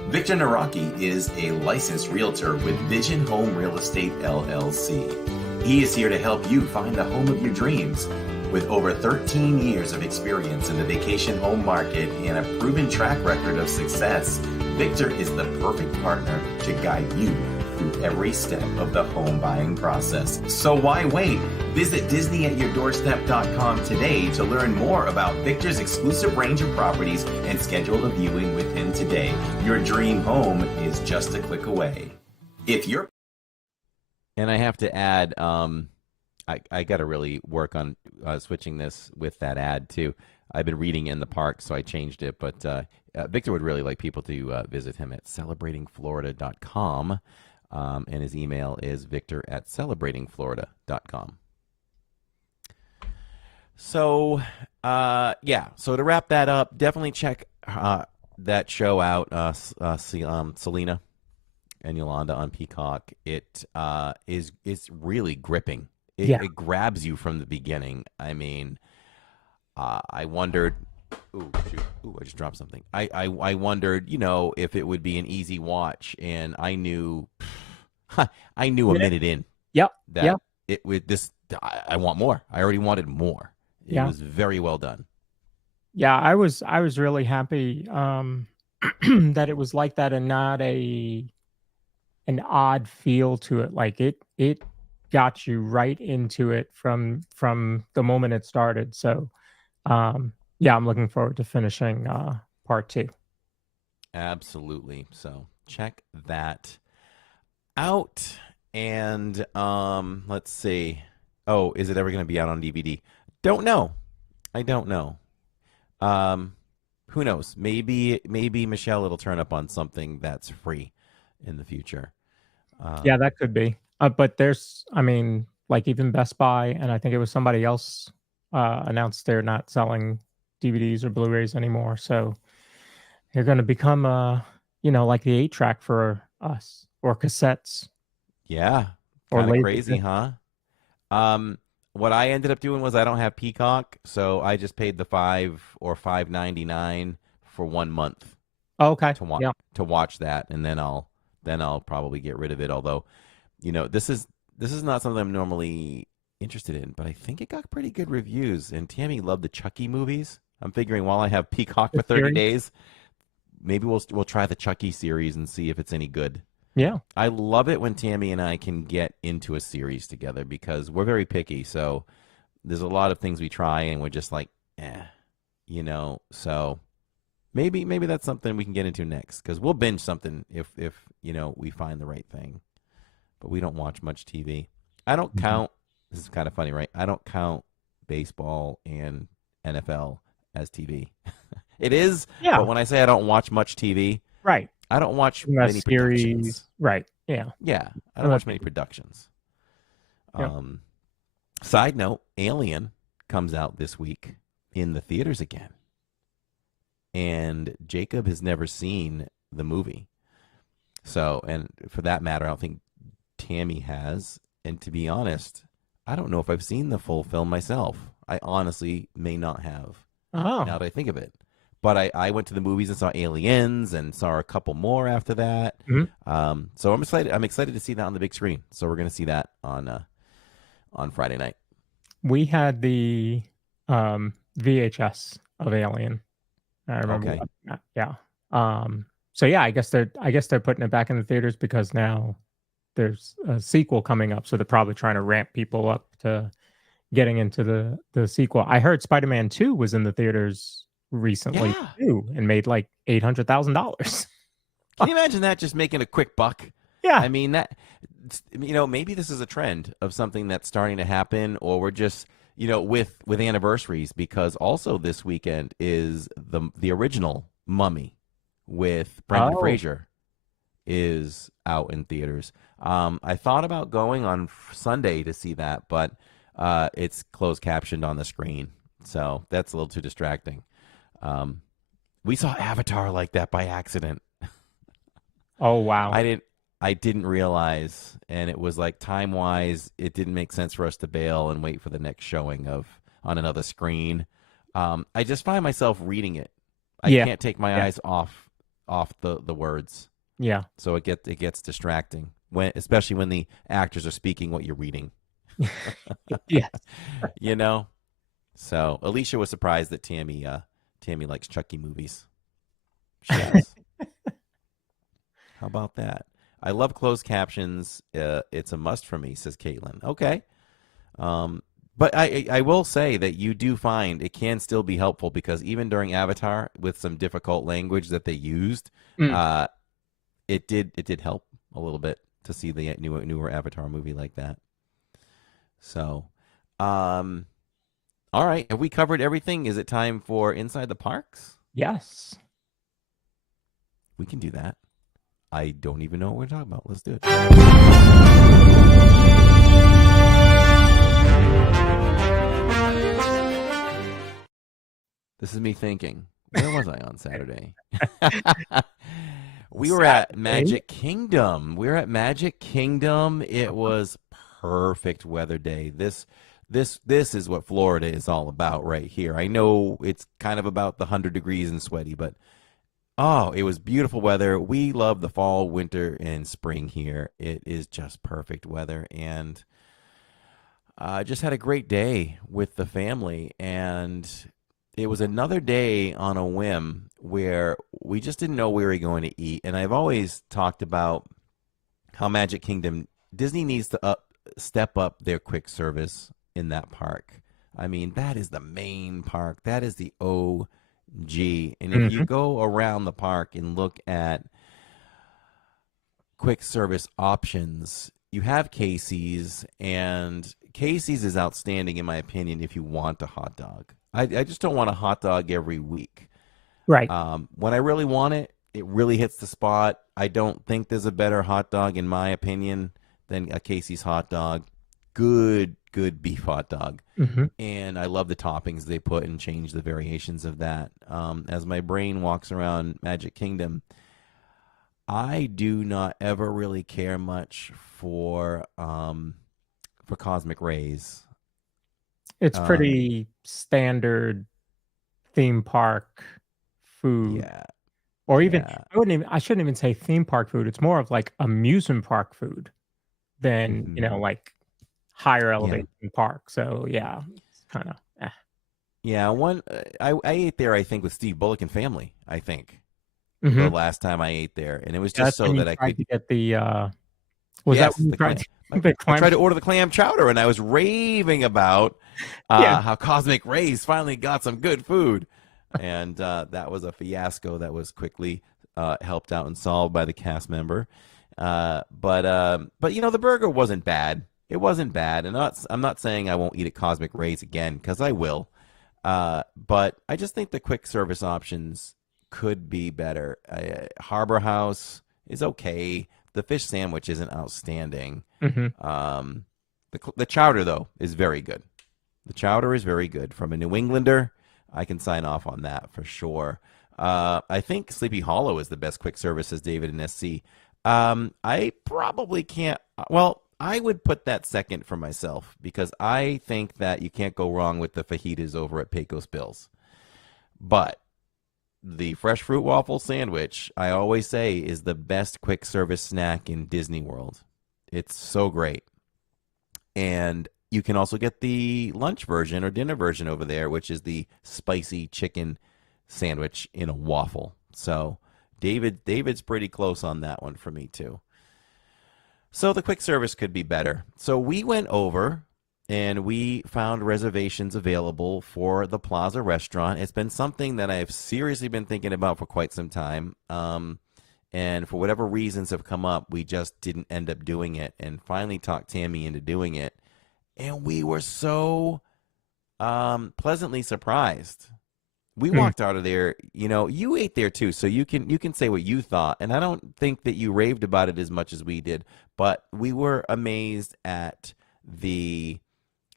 Victor Naraki is a licensed realtor with Vision Home Real Estate LLC. He is here to help you find the home of your dreams. With over 13 years of experience in the vacation home market and a proven track record of success, Victor is the perfect partner to guide you through every step of the home buying process. So why wait? Visit DisneyAtYourDoorstep.com today to learn more about Victor's exclusive range of properties and schedule a viewing with him today. Your dream home is just a click away. And I have to add, I got to really work on switching this with that ad too. I've been reading in the park, so I changed it. But Victor would really like people to visit him at celebratingflorida.com. And his email is victor@celebratingflorida.com. So, so to wrap that up, definitely check that show out, Selena and Yolanda on Peacock. It's really gripping. It grabs you from the beginning. I mean, I wondered. Ooh, shoot. Ooh, I just dropped something. I wondered, if it would be an easy watch, and I knew a minute in. Yep. That it would I want more. I already wanted more. It Yeah. was very well done. Yeah, I was really happy that it was like that and not an odd feel to it. Like it got you right into it from the moment it started. So yeah, I'm looking forward to finishing part 2. Absolutely. So check that out. And let's see. Oh, is it ever going to be out on DVD? Don't know. I don't know. Who knows? Maybe Michelle, it'll turn up on something that's free in the future. Yeah, that could be. But there's, I mean, like even Best Buy, and I think it was somebody else announced they're not selling DVDs or Blu-rays anymore. So they're going to become, like the 8-track for us, or cassettes, Yeah, or kind of laser crazy, disc. huh? What I ended up doing was I don't have Peacock, so I just paid the $5 or $5.99 for 1 month Oh, okay. Yeah. to watch that, and then I'll probably get rid of it. Although, this is not something I'm normally interested in, but I think it got pretty good reviews. And Tammy loved the Chucky movies. I'm figuring while I have Peacock for 30 days, maybe we'll try the Chucky series and see if it's any good. Yeah. I love it when Tammy and I can get into a series together because we're very picky. So there's a lot of things we try and we're just like, So maybe that's something we can get into next because we'll binge something if we find the right thing. But we don't watch much TV. I don't count. This is kind of funny, right? I don't count baseball and NFL as TV. It is, Yeah. but when I say I don't watch much TV, Right. I don't watch In that many series. productions. Right. Yeah. Yeah, I don't watch many productions. Yeah. Side note, Alien comes out this week in the theaters again. And Jacob has never seen the movie. So, and for that matter, I don't think Tammy has. And to be honest, I don't know if I've seen the full film myself. I honestly may not have, Oh. now that I think of it. But I went to the movies and saw Aliens and saw a couple more after that. Mhm. So I'm excited. I'm excited to see that on the big screen. So we're going to see that on Friday night. We had the VHS of Alien. I remember. Okay. That. Yeah. So yeah, I guess they're putting it back in the theaters because now there's a sequel coming up. So they're probably trying to ramp people up to getting into the sequel. I heard Spider-Man 2 was in the theaters recently too and made like $800,000. Can you imagine that, just making a quick buck? Yeah. I mean, that, maybe this is a trend of something that's starting to happen, or we're just, with anniversaries, because also this weekend is the original Mummy with Brendan Fraser is out in theaters. I thought about going on Sunday to see that, but it's closed captioned on the screen, so that's a little too distracting. We saw Avatar like that by accident. Oh wow! I didn't realize, and it was like time-wise, it didn't make sense for us to bail and wait for the next showing on another screen. I just find myself reading it. I can't take my eyes off the words. Yeah. So it gets distracting especially when the actors are speaking what you're reading. Yes. So Alicia was surprised that Tammy likes Chucky movies. She does. How about that? I love closed captions. It's a must for me, says Caitlin. Okay. But I will say that you do find it can still be helpful, because even during Avatar, with some difficult language that they used, it did help a little bit to see the newer Avatar movie like that. So, all right. Have we covered everything? Is it time for Inside the Parks? Yes. We can do that. I don't even know what we're talking about. Let's do it. This is me thinking, where was I on Saturday? We were at Magic Kingdom. It was perfect weather day. This is what Florida is all about right here. I know it's kind of about the 100 degrees and sweaty, but it was beautiful weather. We love the fall, winter, and spring here. It is just perfect weather. And just had a great day with the family, and it was another day on a whim where we just didn't know where we were going to eat. And I've always talked about how Magic Kingdom, Disney needs to step up their quick service in that park. I mean, that is the main park. That is the OG. And if you go around the park and look at quick service options, you have Casey's, and Casey's is outstanding in my opinion if you want a hot dog. I just don't want a hot dog every week. Right. When I really want it, it really hits the spot. I don't think there's a better hot dog, in my opinion, than a Casey's hot dog. Good beef hot dog. And I love the toppings they put and change the variations of that. As my brain walks around Magic Kingdom, I do not ever really care much for Cosmic Rays. It's pretty standard theme park food. Yeah. Or even I shouldn't even say theme park food. It's more of like amusement park food than, like higher elevation park. So yeah, it's kind of Yeah, I ate there, I think, with Steve Bullock and family, I think. The last time I ate there, and it was just so that I could get the I tried to order the clam chowder, and I was raving about how Cosmic Rays finally got some good food, and that was a fiasco that was quickly helped out and solved by the cast member. But the burger wasn't bad. It wasn't bad, and I'm not saying I won't eat at Cosmic Rays again, because I will. But I just think the quick service options could be better. Harbor House is okay. The fish sandwich isn't outstanding. The chowder, though, is very good. The chowder is very good. From a New Englander, I can sign off on that for sure. I think Sleepy Hollow is the best quick service, as David and SC. I probably can't. Well, I would put that second for myself, because I think that you can't go wrong with the fajitas over at Pecos Bill's. But the fresh fruit waffle sandwich, I always say, is the best quick service snack in Disney World. It's so great. And you can also get the lunch version or dinner version over there, which is the spicy chicken sandwich in a waffle. So David's pretty close on that one for me too. So the quick service could be better. So we went over and we found reservations available for the Plaza restaurant. It's been something that I've seriously been thinking about for quite some time. And for whatever reasons have come up, we just didn't end up doing it, and finally talked Tammy into doing it. And we were so pleasantly surprised. We walked out of there, you ate there too, so you can say what you thought. And I don't think that you raved about it as much as we did, but we were amazed at the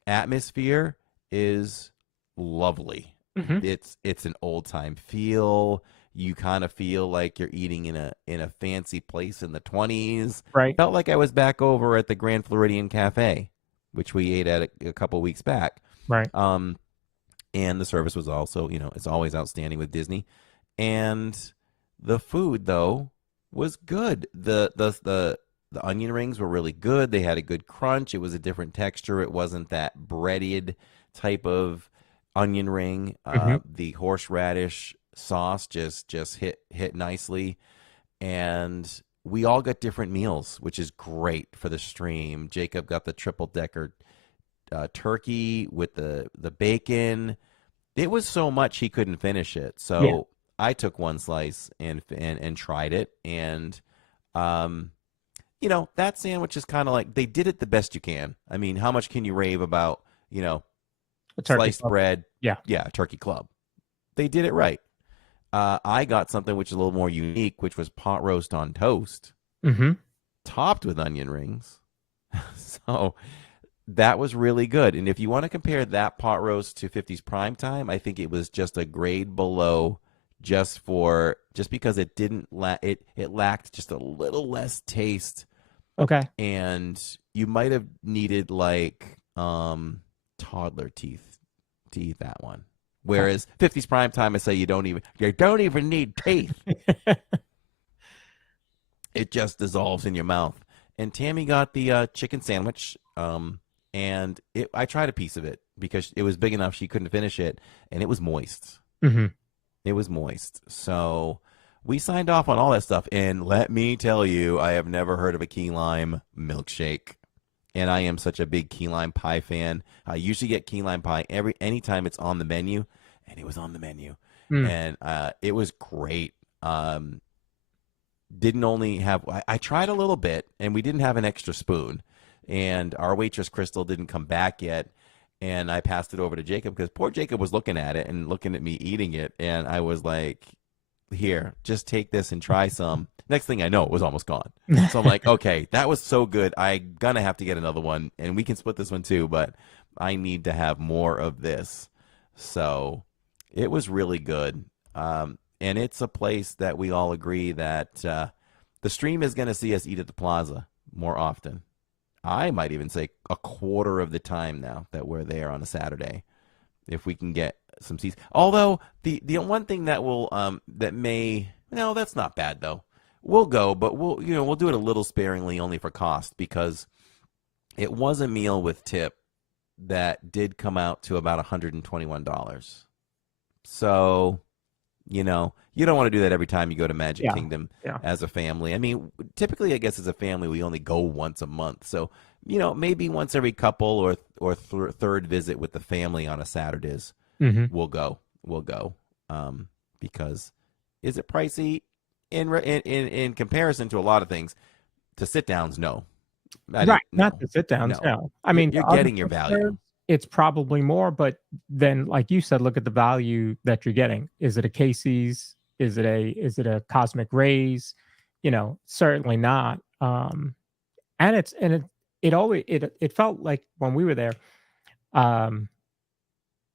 atmosphere is lovely. It's an old time feel. You kind of feel like you're eating in a fancy place in the 20s. Right. Felt like I was back over at the Grand Floridian Cafe, which we ate at a couple weeks back. Right. And the service was also, it's always outstanding with Disney. And the food, though, was good. The onion rings were really good. They had a good crunch. It was a different texture. It wasn't that breaded type of onion ring. The horseradish sauce just hit nicely. And we all got different meals, which is great for the stream. Jacob got the triple-decker turkey with the bacon. It was so much he couldn't finish it. So I took one slice and tried it. And, that sandwich is kind of like, they did it the best you can. I mean, how much can you rave about, sliced bread? Yeah, a turkey club. They did it right. I got something which is a little more unique, which was pot roast on toast, topped with onion rings. So that was really good. And if you want to compare that pot roast to 50's Primetime, I think it was just a grade below, just because it didn't it lacked just a little less taste. Okay. And you might have needed like toddler teeth to eat that one. Whereas 50's Primetime, I say you don't even need teeth. It just dissolves in your mouth. And Tammy got the chicken sandwich. and I tried a piece of it because it was big enough she couldn't finish it, and it was moist. Mm-hmm. It was moist. So we signed off on all that stuff, and let me tell you, I have never heard of a key lime milkshake. And I am such a big key lime pie fan. I usually get key lime pie anytime it's on the menu, and it was on the menu, and it was great. Didn't only have I tried a little bit, and we didn't have an extra spoon, and our waitress Crystal didn't come back yet, and I passed it over to Jacob because poor Jacob was looking at it and looking at me eating it, and I was like, here, just take this and try some. Next thing I know, it was almost gone. So I'm like, okay, that was so good. I'm going to have to get another one, and we can split this one too, but I need to have more of this. So it was really good. And it's a place that we all agree that the stream is going to see us eat at the plaza more often. I might even say a quarter of the time now that we're there on a Saturday, if we can get some seats. Although the one thing that will that's not bad though. We'll go, but we'll do it a little sparingly, only for cost, because it was a meal with tip that did come out to about $121. So, you don't want to do that every time you go to Magic Kingdom as a family. I mean, typically, I guess as a family, we only go once a month. So, maybe once every couple or third visit with the family on a Saturdays, we'll go. Because is it pricey? In comparison to a lot of things, to sit downs, no. Not the sit downs, no. I mean, you're getting your value. It's probably more, but then, like you said, look at the value that you're getting. Is it a Casey's? Is it a Cosmic Rays? Certainly not. And it felt like when we were there,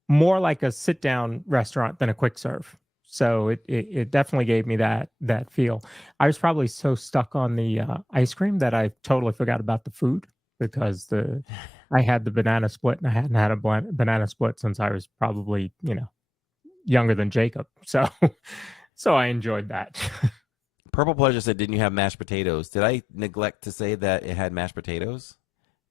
more like a sit down restaurant than a quick serve. So it definitely gave me that feel. I was probably so stuck on the ice cream that I totally forgot about the food, because I had the banana split, and I hadn't had a banana split since I was probably younger than Jacob. So I enjoyed that. Purple Pleasure said, "Didn't you have mashed potatoes?" Did I neglect to say that it had mashed potatoes?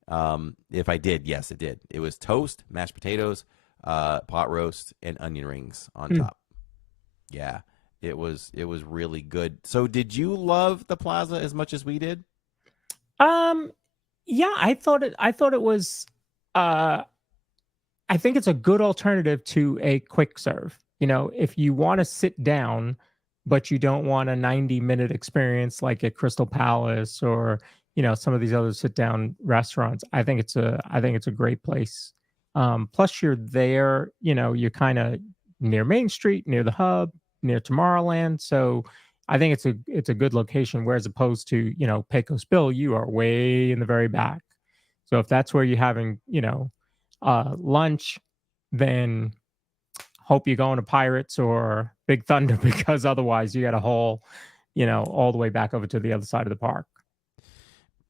If I did, yes, it did. It was toast, mashed potatoes, pot roast, and onion rings on top. Yeah, it was really good. So did you love the plaza as much as we did? Yeah, I thought it was I think it's a good alternative to a quick serve. If you want to sit down but you don't want a 90-minute experience like at Crystal Palace or some of these other sit down restaurants, I think it's a great place. Plus you're there, you're kind of near Main Street, near the hub, near Tomorrowland. So I think it's a good location, where as opposed to, Pecos Bill, you are way in the very back. So if that's where you're having, lunch, then hope you're going to Pirates or Big Thunder, because otherwise you got to haul, all the way back over to the other side of the park.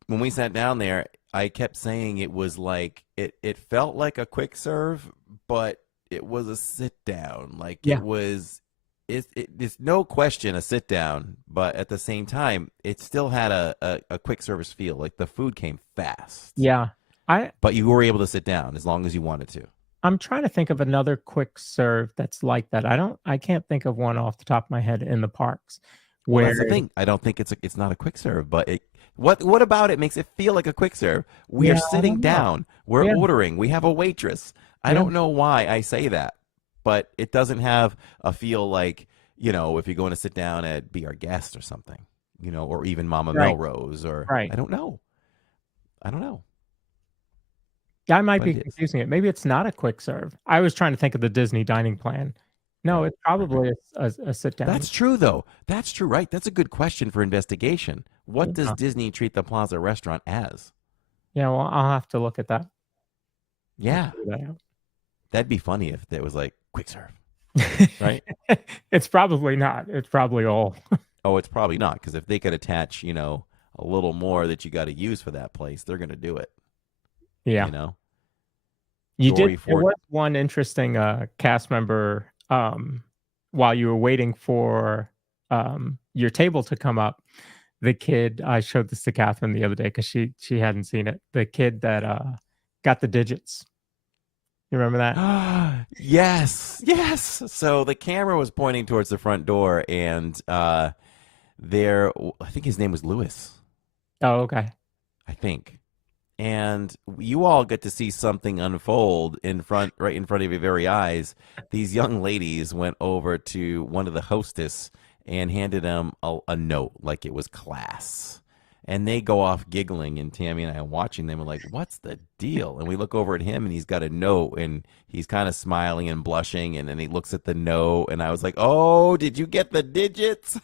When we sat down there, I kept saying it was like, it felt like a quick serve, but it was a sit down. Like it was, it's no question a sit down, but at the same time, it still had a quick service feel. Like the food came fast. Yeah. But you were able to sit down as long as you wanted to. I'm trying to think of another quick serve that's like that. I can't think of one off the top of my head in the parks. Well, that's the thing. I don't think it's not a quick serve, but what about it makes it feel like a quick serve? We are sitting down. We're ordering. We have a waitress. I don't know why I say that, but it doesn't have a feel like, if you're going to sit down at Be Our Guest or something, or even Mama Melrose or I don't know. I might be confusing it. Maybe it's not a quick serve. I was trying to think of the Disney dining plan. No, it's probably a sit down. That's true, though. That's true, right? That's a good question for investigation. What does Disney treat the Plaza restaurant as? Yeah, well, I'll have to look at that. Yeah. That'd be funny if it was like quick serve, right? It's probably not. It's probably all. Oh, it's probably not, because if they could attach, a little more that you got to use for that place, they're going to do it. Yeah. There was one interesting cast member while you were waiting for your table to come up. The kid, I showed this to Catherine the other day because she hadn't seen it. The kid that got the digits. You remember that? Yes. So the camera was pointing towards the front door, and there, I think his name was Lewis. Oh, okay. I think. And you all get to see something unfold right in front of your very eyes. These young ladies went over to one of the hostess and handed them a note like it was class. And they go off giggling, and Tammy and I are watching them and like, what's the deal? And we look over at him, and he's got a note, and he's kind of smiling and blushing, and then he looks at the note, and I was like, oh, did you get the digits?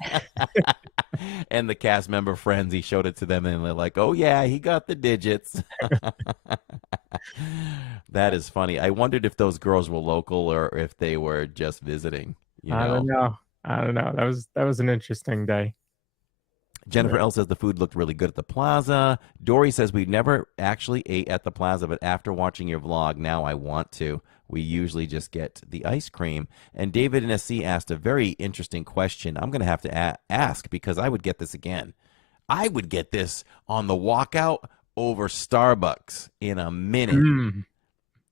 And the cast member friends, he showed it to them, and they're like, oh, yeah, he got the digits. That is funny. I wondered if those girls were local or if they were just visiting. I don't know. That was an interesting day. Jennifer L. says the food looked really good at the plaza. Dory says we never actually ate at the plaza, but after watching your vlog, now I want to. We usually just get the ice cream. And David in SC asked a very interesting question. I'm going to have to ask because I would get this again. I would get this on the walkout over Starbucks in a minute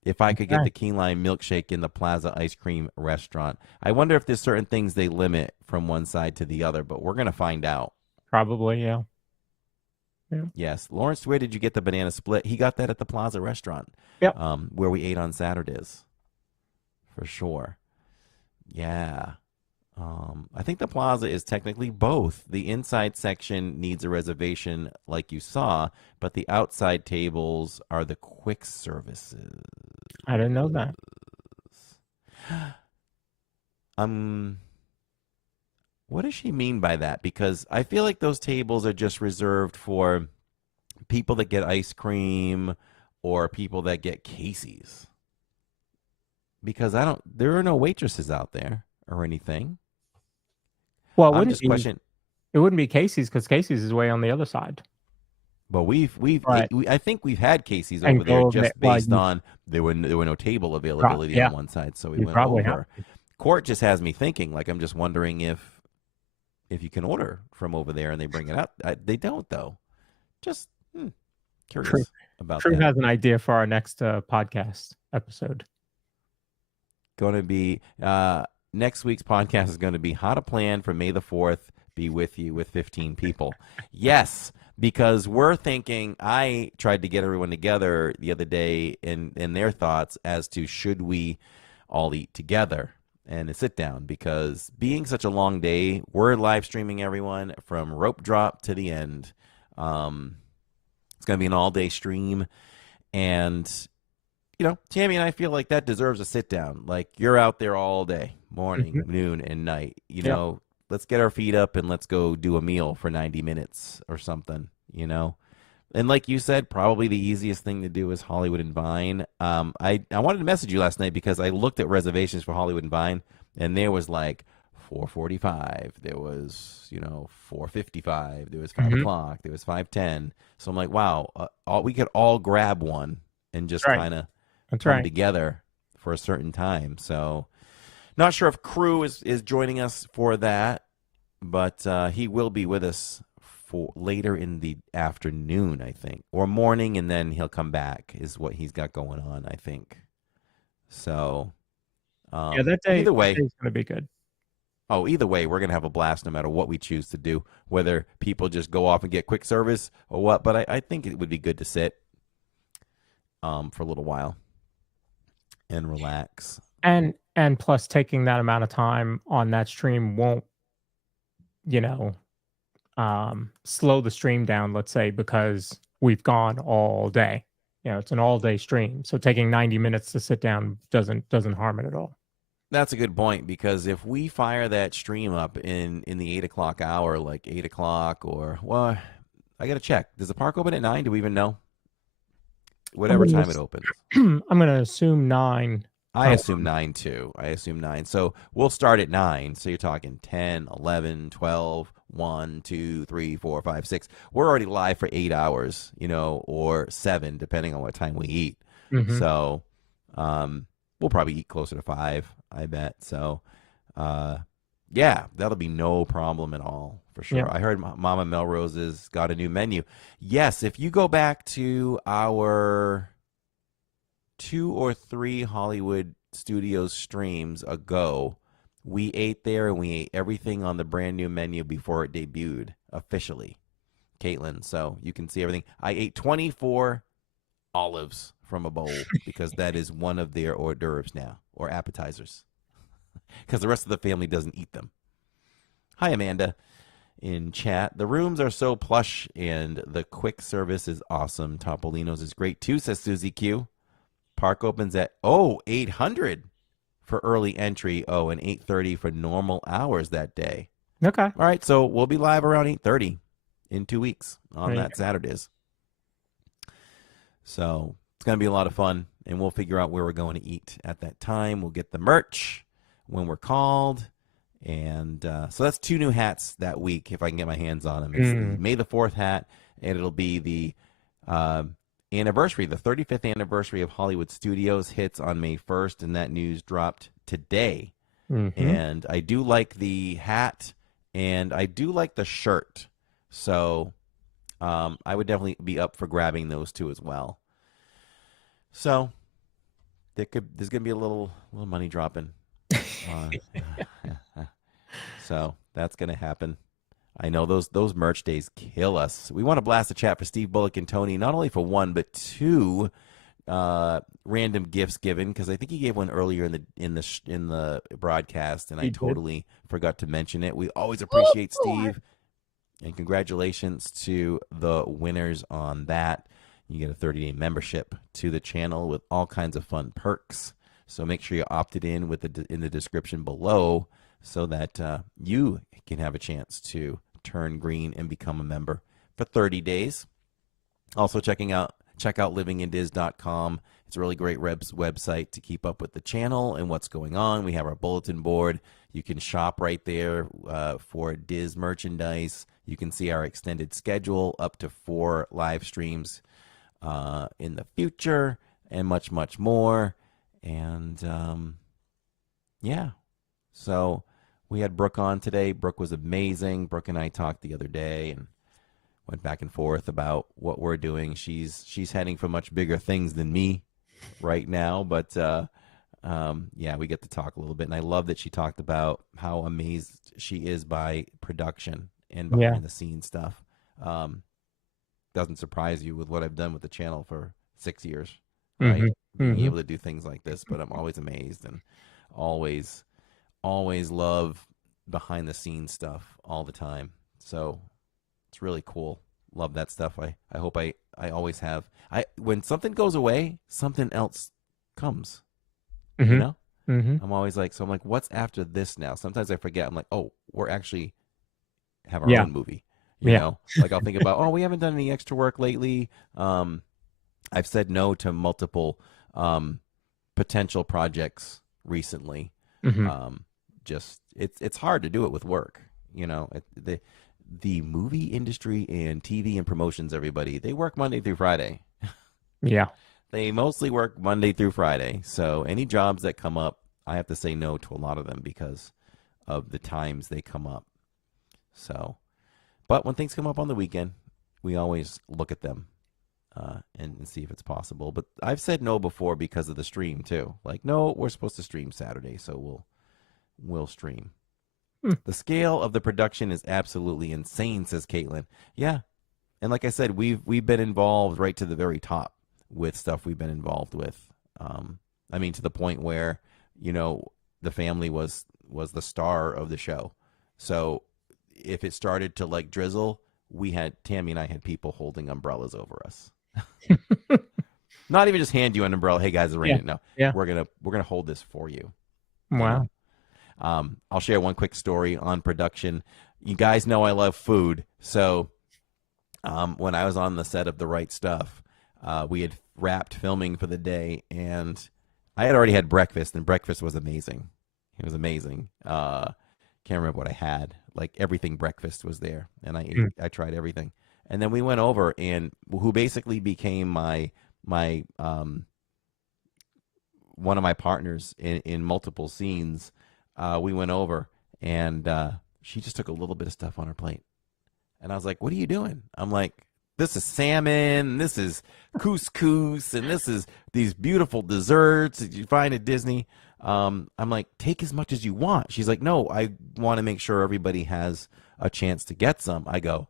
if I could get the key lime milkshake in the Plaza Ice Cream restaurant. I wonder if there's certain things they limit from one side to the other, but we're going to find out. Probably, yeah. Yes. Lawrence, where did you get the banana split? He got that at the Plaza restaurant. Yep. Where we ate on Saturdays. For sure. Yeah. I think the Plaza is technically both. The inside section needs a reservation like you saw, but the outside tables are the quick services. I didn't know that. What does she mean by that? Because I feel like those tables are just reserved for people that get ice cream or people that get Casey's. Because there are no waitresses out there or anything. Well, it wouldn't be Casey's because Casey's is way on the other side. But I think we've had Casey's over there just based on there were no table availability on one side, so we went over. Court just has me thinking, like I'm just wondering if you can order from over there and they bring it out. They don't, though. Just curious about that. True has an idea for our next podcast episode. Going to be next week's podcast is going to be how to plan for May the 4th be with you with 15 people. Yes, because we're thinking, I tried to get everyone together the other day in their thoughts as to should we all eat together and a sit down, because being such a long day, we're live streaming everyone from rope drop to the end. It's going to be an all day stream, and Tammy and I feel like that deserves a sit down. Like you're out there all day, morning, noon, and night. Let's get our feet up and let's go do a meal for 90 minutes or something. And like you said, probably the easiest thing to do is Hollywood and Vine. I wanted to message you last night because I looked at reservations for Hollywood and Vine, and there was like 4:45. There was 4:55. There was 5 o'clock. There was 5:10. So I'm like, wow, we could all grab one and just kind of come together for a certain time. So not sure if Crew is joining us for that, but he will be with us for later in the afternoon, I think, or morning, and then he'll come back is what he's got going on, I think. So that day, either way, it's going to be good. Oh, either way, we're going to have a blast no matter what we choose to do, whether people just go off and get quick service or what. But I think it would be good to sit for a little while and relax. And plus, taking that amount of time on that stream won't, slow the stream down, let's say, because we've gone all day. It's an all-day stream. So taking 90 minutes to sit down doesn't harm it at all. That's a good point, because if we fire that stream up in the 8 o'clock hour, like 8 o'clock I got to check. Does the park open at 9? Do we even know? Whatever time it opens. I'm going to assume 9. I assume 9 too. I assume 9. So we'll start at 9. So you're talking 10, 11, 12, 1, 2, 3, 4, 5, 6. We're already live for 8 hours, or 7, depending on what time we eat. So we'll probably eat closer to 5, I bet. So, that'll be no problem at all, for sure. I heard Mama Melrose's got a new menu. Yes, if you go back to our 2 or 3 Hollywood Studios streams ago, we ate there and we ate everything on the brand new menu before it debuted officially, Caitlin. So you can see everything. I ate 24 olives from a bowl because that is one of their hors d'oeuvres now, or appetizers, because the rest of the family doesn't eat them. Hi, Amanda. In chat, the rooms are so plush and the quick service is awesome. Topolino's is great too, says Susie Q. Park opens at 800 for early entry. And 8:30 for normal hours that day. Okay. All right, so we'll be live around 8:30 in 2 weeks on that Saturdays. So it's going to be a lot of fun, and we'll figure out where we're going to eat at that time. We'll get the merch when we're called. And so that's 2 new hats that week if I can get my hands on them. It's the May the 4th hat, and it'll be the anniversary, the 35th anniversary of Hollywood Studios hits on May 1st, and that news dropped today. And I do like the hat, and I do like the shirt. So I would definitely be up for grabbing those 2 as well. So there's going to be a little money dropping. So that's going to happen. I know those merch days kill us. We want to blast a chat for Steve Bullock and Tony, not only for 1 but 2 random gifts given, because I think he gave one earlier in the broadcast, and I totally forgot to mention it. We always appreciate Steve, and congratulations to the winners on that. You get a 30-day membership to the channel with all kinds of fun perks. So make sure you opted in in the description below so that you can have a chance to turn green and become a member for 30 days. Also check out livingindiz.com. It's a really great website to keep up with the channel and what's going on. We have our bulletin board. You can shop right there for Diz merchandise. You can see our extended schedule, up to 4 live streams in the future, and much, much more. And so we had Brooke on today. Brooke was amazing. Brooke and I talked the other day and went back and forth about what we're doing. She's heading for much bigger things than me right now, but we get to talk a little bit. And I love that she talked about how amazed she is by production and behind the scenes stuff. Doesn't surprise you with what I've done with the channel for 6 years, right? Being able to do things like this, but I'm always amazed and always love behind the scenes stuff all the time. So it's really cool. Love that stuff. I hope I always have. When something goes away, something else comes. You know? I'm always like, so I'm like, what's after this now? Sometimes I forget. I'm like, oh, we're actually have our own movie. You know? Like I'll think about, we haven't done any extra work lately. I've said no to multiple potential projects recently. Just it's hard to do it with work. You know, the movie industry and TV and promotions, everybody, they work Monday through Friday. They mostly work Monday through Friday. So any jobs that come up, I have to say no to a lot of them because of the times they come up. So, but when things come up on the weekend, we always look at them and see if it's possible. But I've said no before because of the stream too. Like, no, we're supposed to stream Saturday, so we'll stream. The scale of the production is absolutely insane, says Caitlin. Yeah, and like I said, we've been involved right to the very top with stuff we've been involved with. I mean, to the point where, you know, the family was the star of the show. So if it started to like drizzle, Tammy and I had people holding umbrellas over us. Not even just hand you an umbrella. Hey guys, it's raining. No, we're gonna hold this for you. Wow. I'll share one quick story on production. You guys know I love food, so when I was on the set of The Right Stuff, we had wrapped filming for the day, and I had already had breakfast, and breakfast was amazing. It was amazing. Can't remember what I had. Like everything breakfast was there, and I ate. I tried everything, and then we went over, and who basically became my one of my partners in multiple scenes. We went over, and she just took a little bit of stuff on her plate. And I was like, what are you doing? I'm like, salmon, and this is couscous, and this is these beautiful desserts that you find at Disney. I'm like, take as much as you want. She's like, no, I want to make sure everybody has a chance to get some. I go,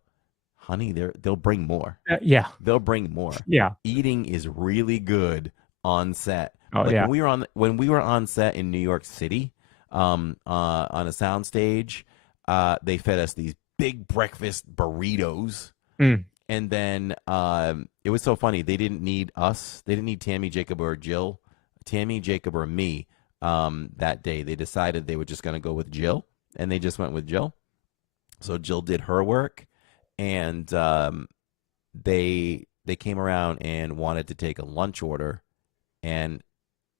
honey, they'll bring more. Yeah. They'll bring more. Yeah. Eating is really good on set. Oh, like yeah. when we were on set in New York City, on a sound stage, they fed us these big breakfast burritos. And then it was so funny. They didn't need us. They didn't need Tammy, Jacob, or Jill. Tammy, Jacob, or me that day. They decided they were just going to go with Jill, and they just went with Jill. So Jill did her work, and they came around and wanted to take a lunch order, and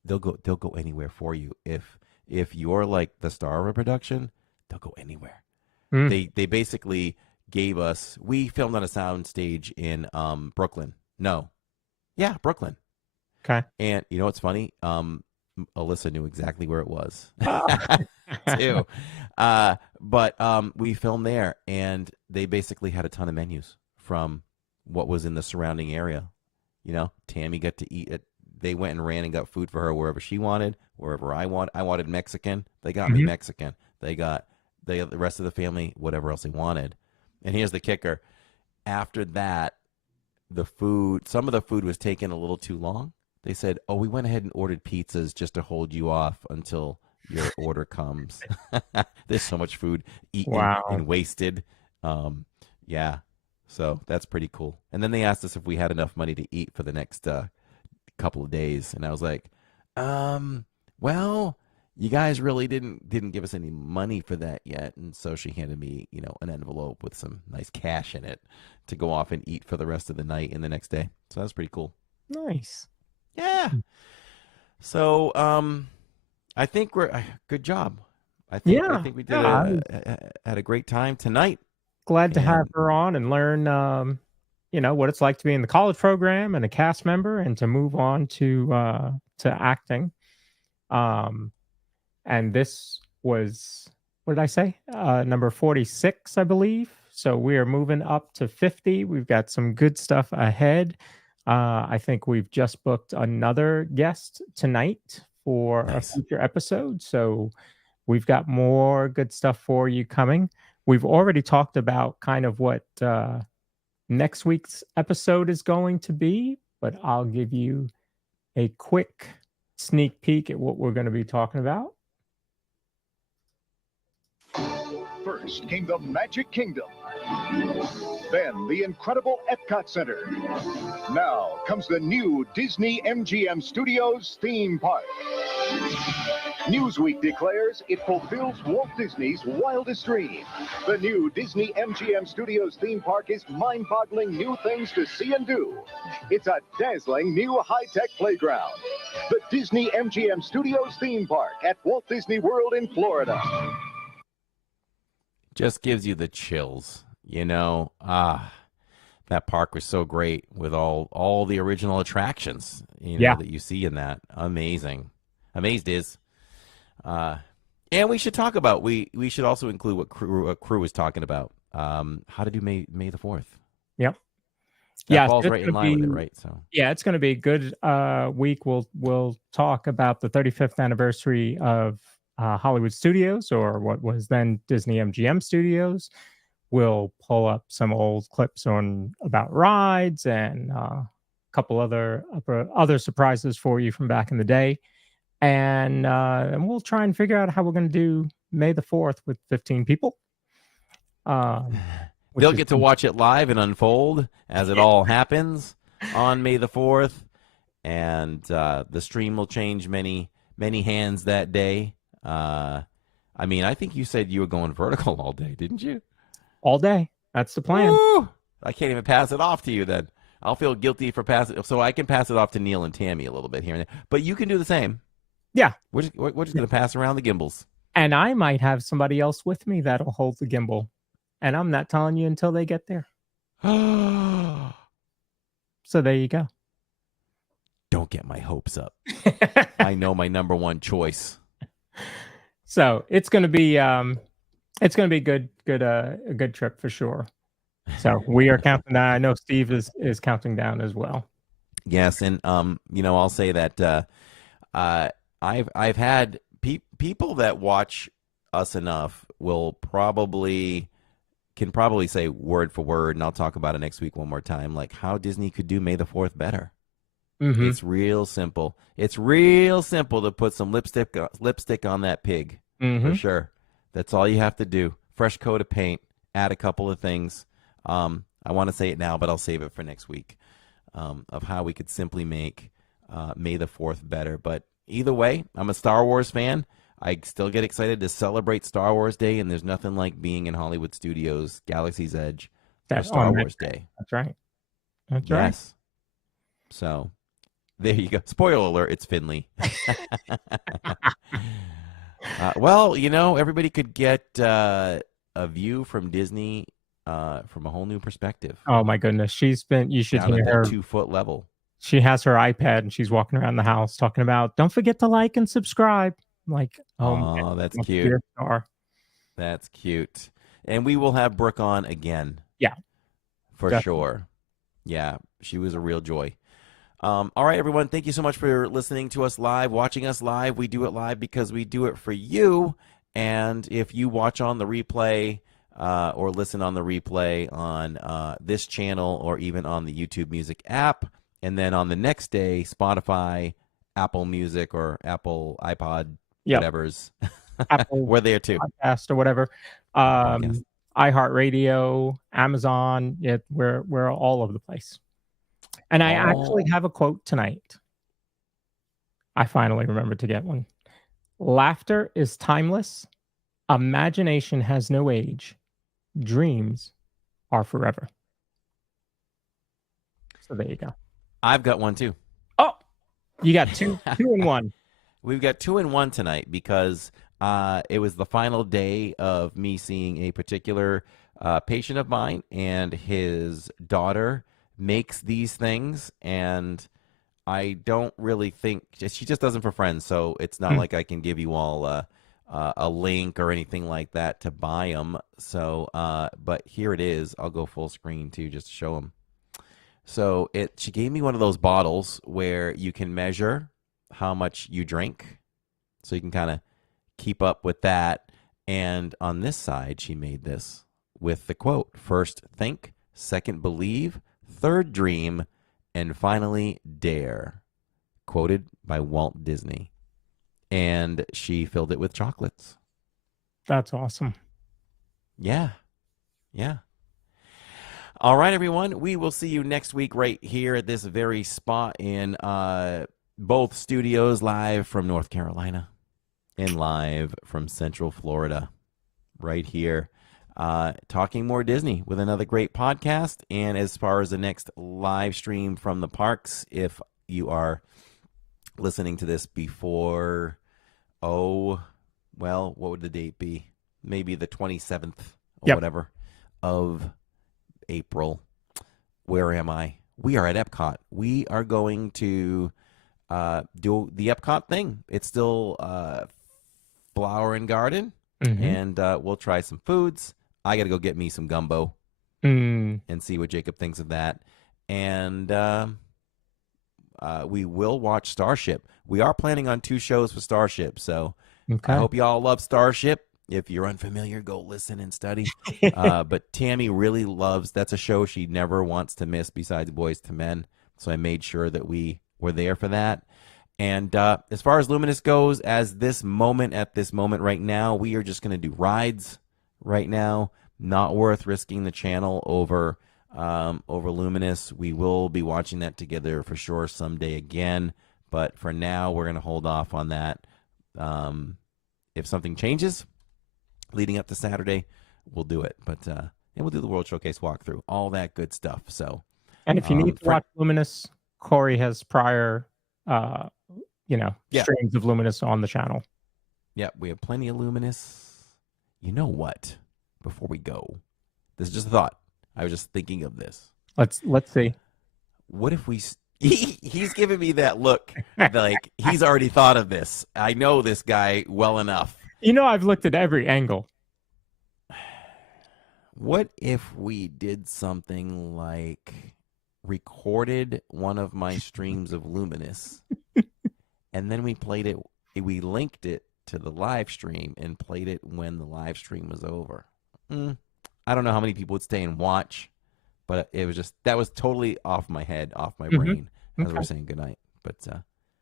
they'll go anywhere for you. If you're like the star of a production, they'll go anywhere. They basically gave us. We filmed on a sound stage in Brooklyn. Brooklyn. Okay. And you know what's funny? Alyssa knew exactly where it was too. But we filmed there, and they basically had a ton of menus from what was in the surrounding area. You know, Tammy got to eat it. They went and ran and got food for her wherever she wanted, wherever I wanted Mexican. They got me Mexican. They got the rest of the family whatever else they wanted. And here's the kicker. After that, some of the food was taking a little too long. They said, oh, we went ahead and ordered pizzas just to hold you off until your order comes. There's so much food eaten and wasted. Yeah. So that's pretty cool. And then they asked us if we had enough money to eat for the next couple of days. And I was like, well, you guys really didn't give us any money for that yet. And so she handed me, an envelope with some nice cash in it to go off and eat for the rest of the night and the next day. So that was pretty cool. Nice. Yeah. So I think good job. I think we did had a great time tonight. Glad to have her on and learn what it's like to be in the college program and a cast member, and to move on to acting. And this was, what did I say? Number 46, I believe. So we are moving up to 50. We've got some good stuff ahead. I think we've just booked another guest tonight for a future episode. So we've got more good stuff for you coming. We've already talked about kind of what next week's episode is going to be, but I'll give you a quick sneak peek at what we're going to be talking about. First came the Magic Kingdom, then the incredible Epcot Center. Now comes the new Disney MGM Studios theme park. Newsweek declares it fulfills Walt Disney's wildest dream. The new Disney MGM Studios theme park is mind-boggling new things to see and do. It's a dazzling new high-tech playground. The Disney MGM Studios theme park at Walt Disney World in Florida. Just gives you the chills, that park was so great with all the original attractions, that you see in that. Amazing. Amazed is. And we should talk about, we should also include what crew was talking about. How to do May the 4th. Yep. That falls right in line with it, right? So it's going to be a good week. We'll talk about the 35th anniversary of Hollywood Studios, or what was then Disney MGM Studios. We'll pull up some old clips about rides and a couple other surprises for you from back in the day. And we'll try and figure out how we're going to do May the 4th with 15 people. They'll get to watch it live and unfold as it all happens on May the 4th. And the stream will change many, many hands that day. I think you said you were going vertical all day, didn't you? All day. That's the plan. Woo! I can't even pass it off to you then. I'll feel guilty for passing. So I can pass it off to Neil and Tammy a little bit here and there. But you can do the same. Yeah. We're just going to pass around the gimbals. And I might have somebody else with me that'll hold the gimbal. And I'm not telling you until they get there. So there you go. Don't get my hopes up. I know my number one choice. So it's going to be a good trip for sure. So we are counting down. I know Steve is counting down as well. Yes, and I'll say that I've had people that watch us enough can probably say word for word, and I'll talk about it next week one more time, like how Disney could do May the 4th better. Mm-hmm. It's real simple. It's real simple to put some lipstick on that pig, for sure. That's all you have to do. Fresh coat of paint, add a couple of things. I want to say it now, but I'll save it for next week, of how we could simply make May the 4th better. But either way, I'm a Star Wars fan. I still get excited to celebrate Star Wars Day, and there's nothing like being in Hollywood Studios, Galaxy's Edge, for Star Wars Day. That's right. That's yes. right. So there you go. Spoiler alert, it's Finley. Well, everybody could get a view from Disney from a whole new perspective. Oh my goodness, you should down hear at her. that 2-foot level. She has her iPad and she's walking around the house talking about, don't forget to like and subscribe. I'm like, oh, that's cute. That's cute. And we will have Brooke on again. Yeah. For definitely. Sure. Yeah, she was a real joy. All right, everyone. Thank you so much for listening to us live, watching us live. We do it live because we do it for you. And if you watch on the replay or listen on the replay on this channel or even on the YouTube Music app, and then on the next day, Spotify, Apple Music, or Apple iPod, whatever's, Apple we're there too. Podcast or whatever. iHeartRadio, Amazon. Yeah, we're all over the place. And I actually have a quote tonight. I finally remembered to get one. Laughter is timeless. Imagination has no age. Dreams are forever. So there you go. I've got one too. Oh, you got two and one. We've got 2 and 1 tonight because it was the final day of me seeing a particular patient of mine, and his daughter makes these things, and I don't really think she just does them for friends, so it's not like I can give you all a link or anything like that to buy them. So, but here it is. I'll go full screen too, just to show them. So she gave me one of those bottles where you can measure how much you drink, so you can kind of keep up with that. And on this side, she made this with the quote: first think, second believe, third dream, and finally dare. Quoted by Walt Disney. And she filled it with chocolates. That's awesome. Yeah. All right, everyone. We will see you next week right here at this very spot in both studios, live from North Carolina and live from Central Florida, right here. Talking more Disney with another great podcast. And as far as the next live stream from the parks, if you are listening to this before, what would the date be? Maybe the 27th or whatever of April. Where am I? We are at Epcot. We are going to do the Epcot thing. It's still Flower and Garden, and we'll try some foods. I got to go get me some gumbo and see what Jacob thinks of that. And we will watch Starship. We are planning on 2 shows for Starship, so I hope you all love Starship. If you're unfamiliar, go listen and study. But Tammy really loves, that's a show she never wants to miss besides Boys to Men. So I made sure that we were there for that. And as far as Luminous goes, at this moment right now, we are just going to do rides right now. Not worth risking the channel over Luminous. We will be watching that together for sure someday again. But for now, we're going to hold off on that. If something changes leading up to Saturday, we'll do it. But and we'll do the World Showcase walkthrough, all that good stuff. So, and if you need to watch Luminous, Corey has prior, streams of Luminous on the channel. Yeah, we have plenty of Luminous. You know what? Before we go, this is just a thought. I was just thinking of this. Let's see. What if we? He's giving me that look, like he's already thought of this. I know this guy well enough. I've looked at every angle. What if we did something like recorded one of my streams of Luminous, and then we played it, we linked it to the live stream and played it when the live stream was over? I don't know how many people would stay and watch, but it was just, that was totally off my head, off my brain as we're saying goodnight. But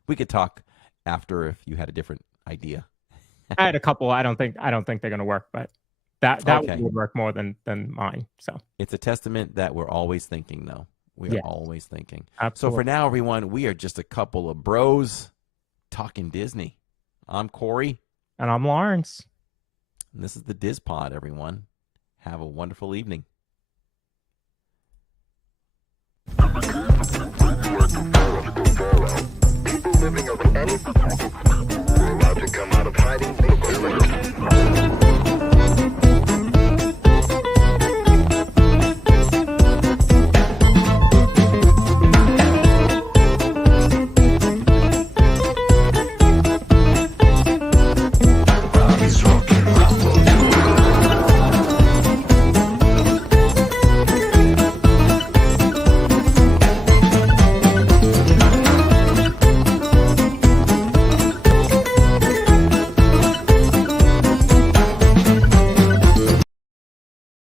we could talk after if you had a different idea. I had a couple. I don't think they're going to work, but that Okay. would work more than mine. So It's a testament that we're always thinking, though. We are Yes. always thinking. absolutely. So for now, everyone, we are just a couple of bros talking Disney. I'm Corey, And I'm Lawrence. and this is the DIZ Pod, everyone. Have a wonderful evening. People living over any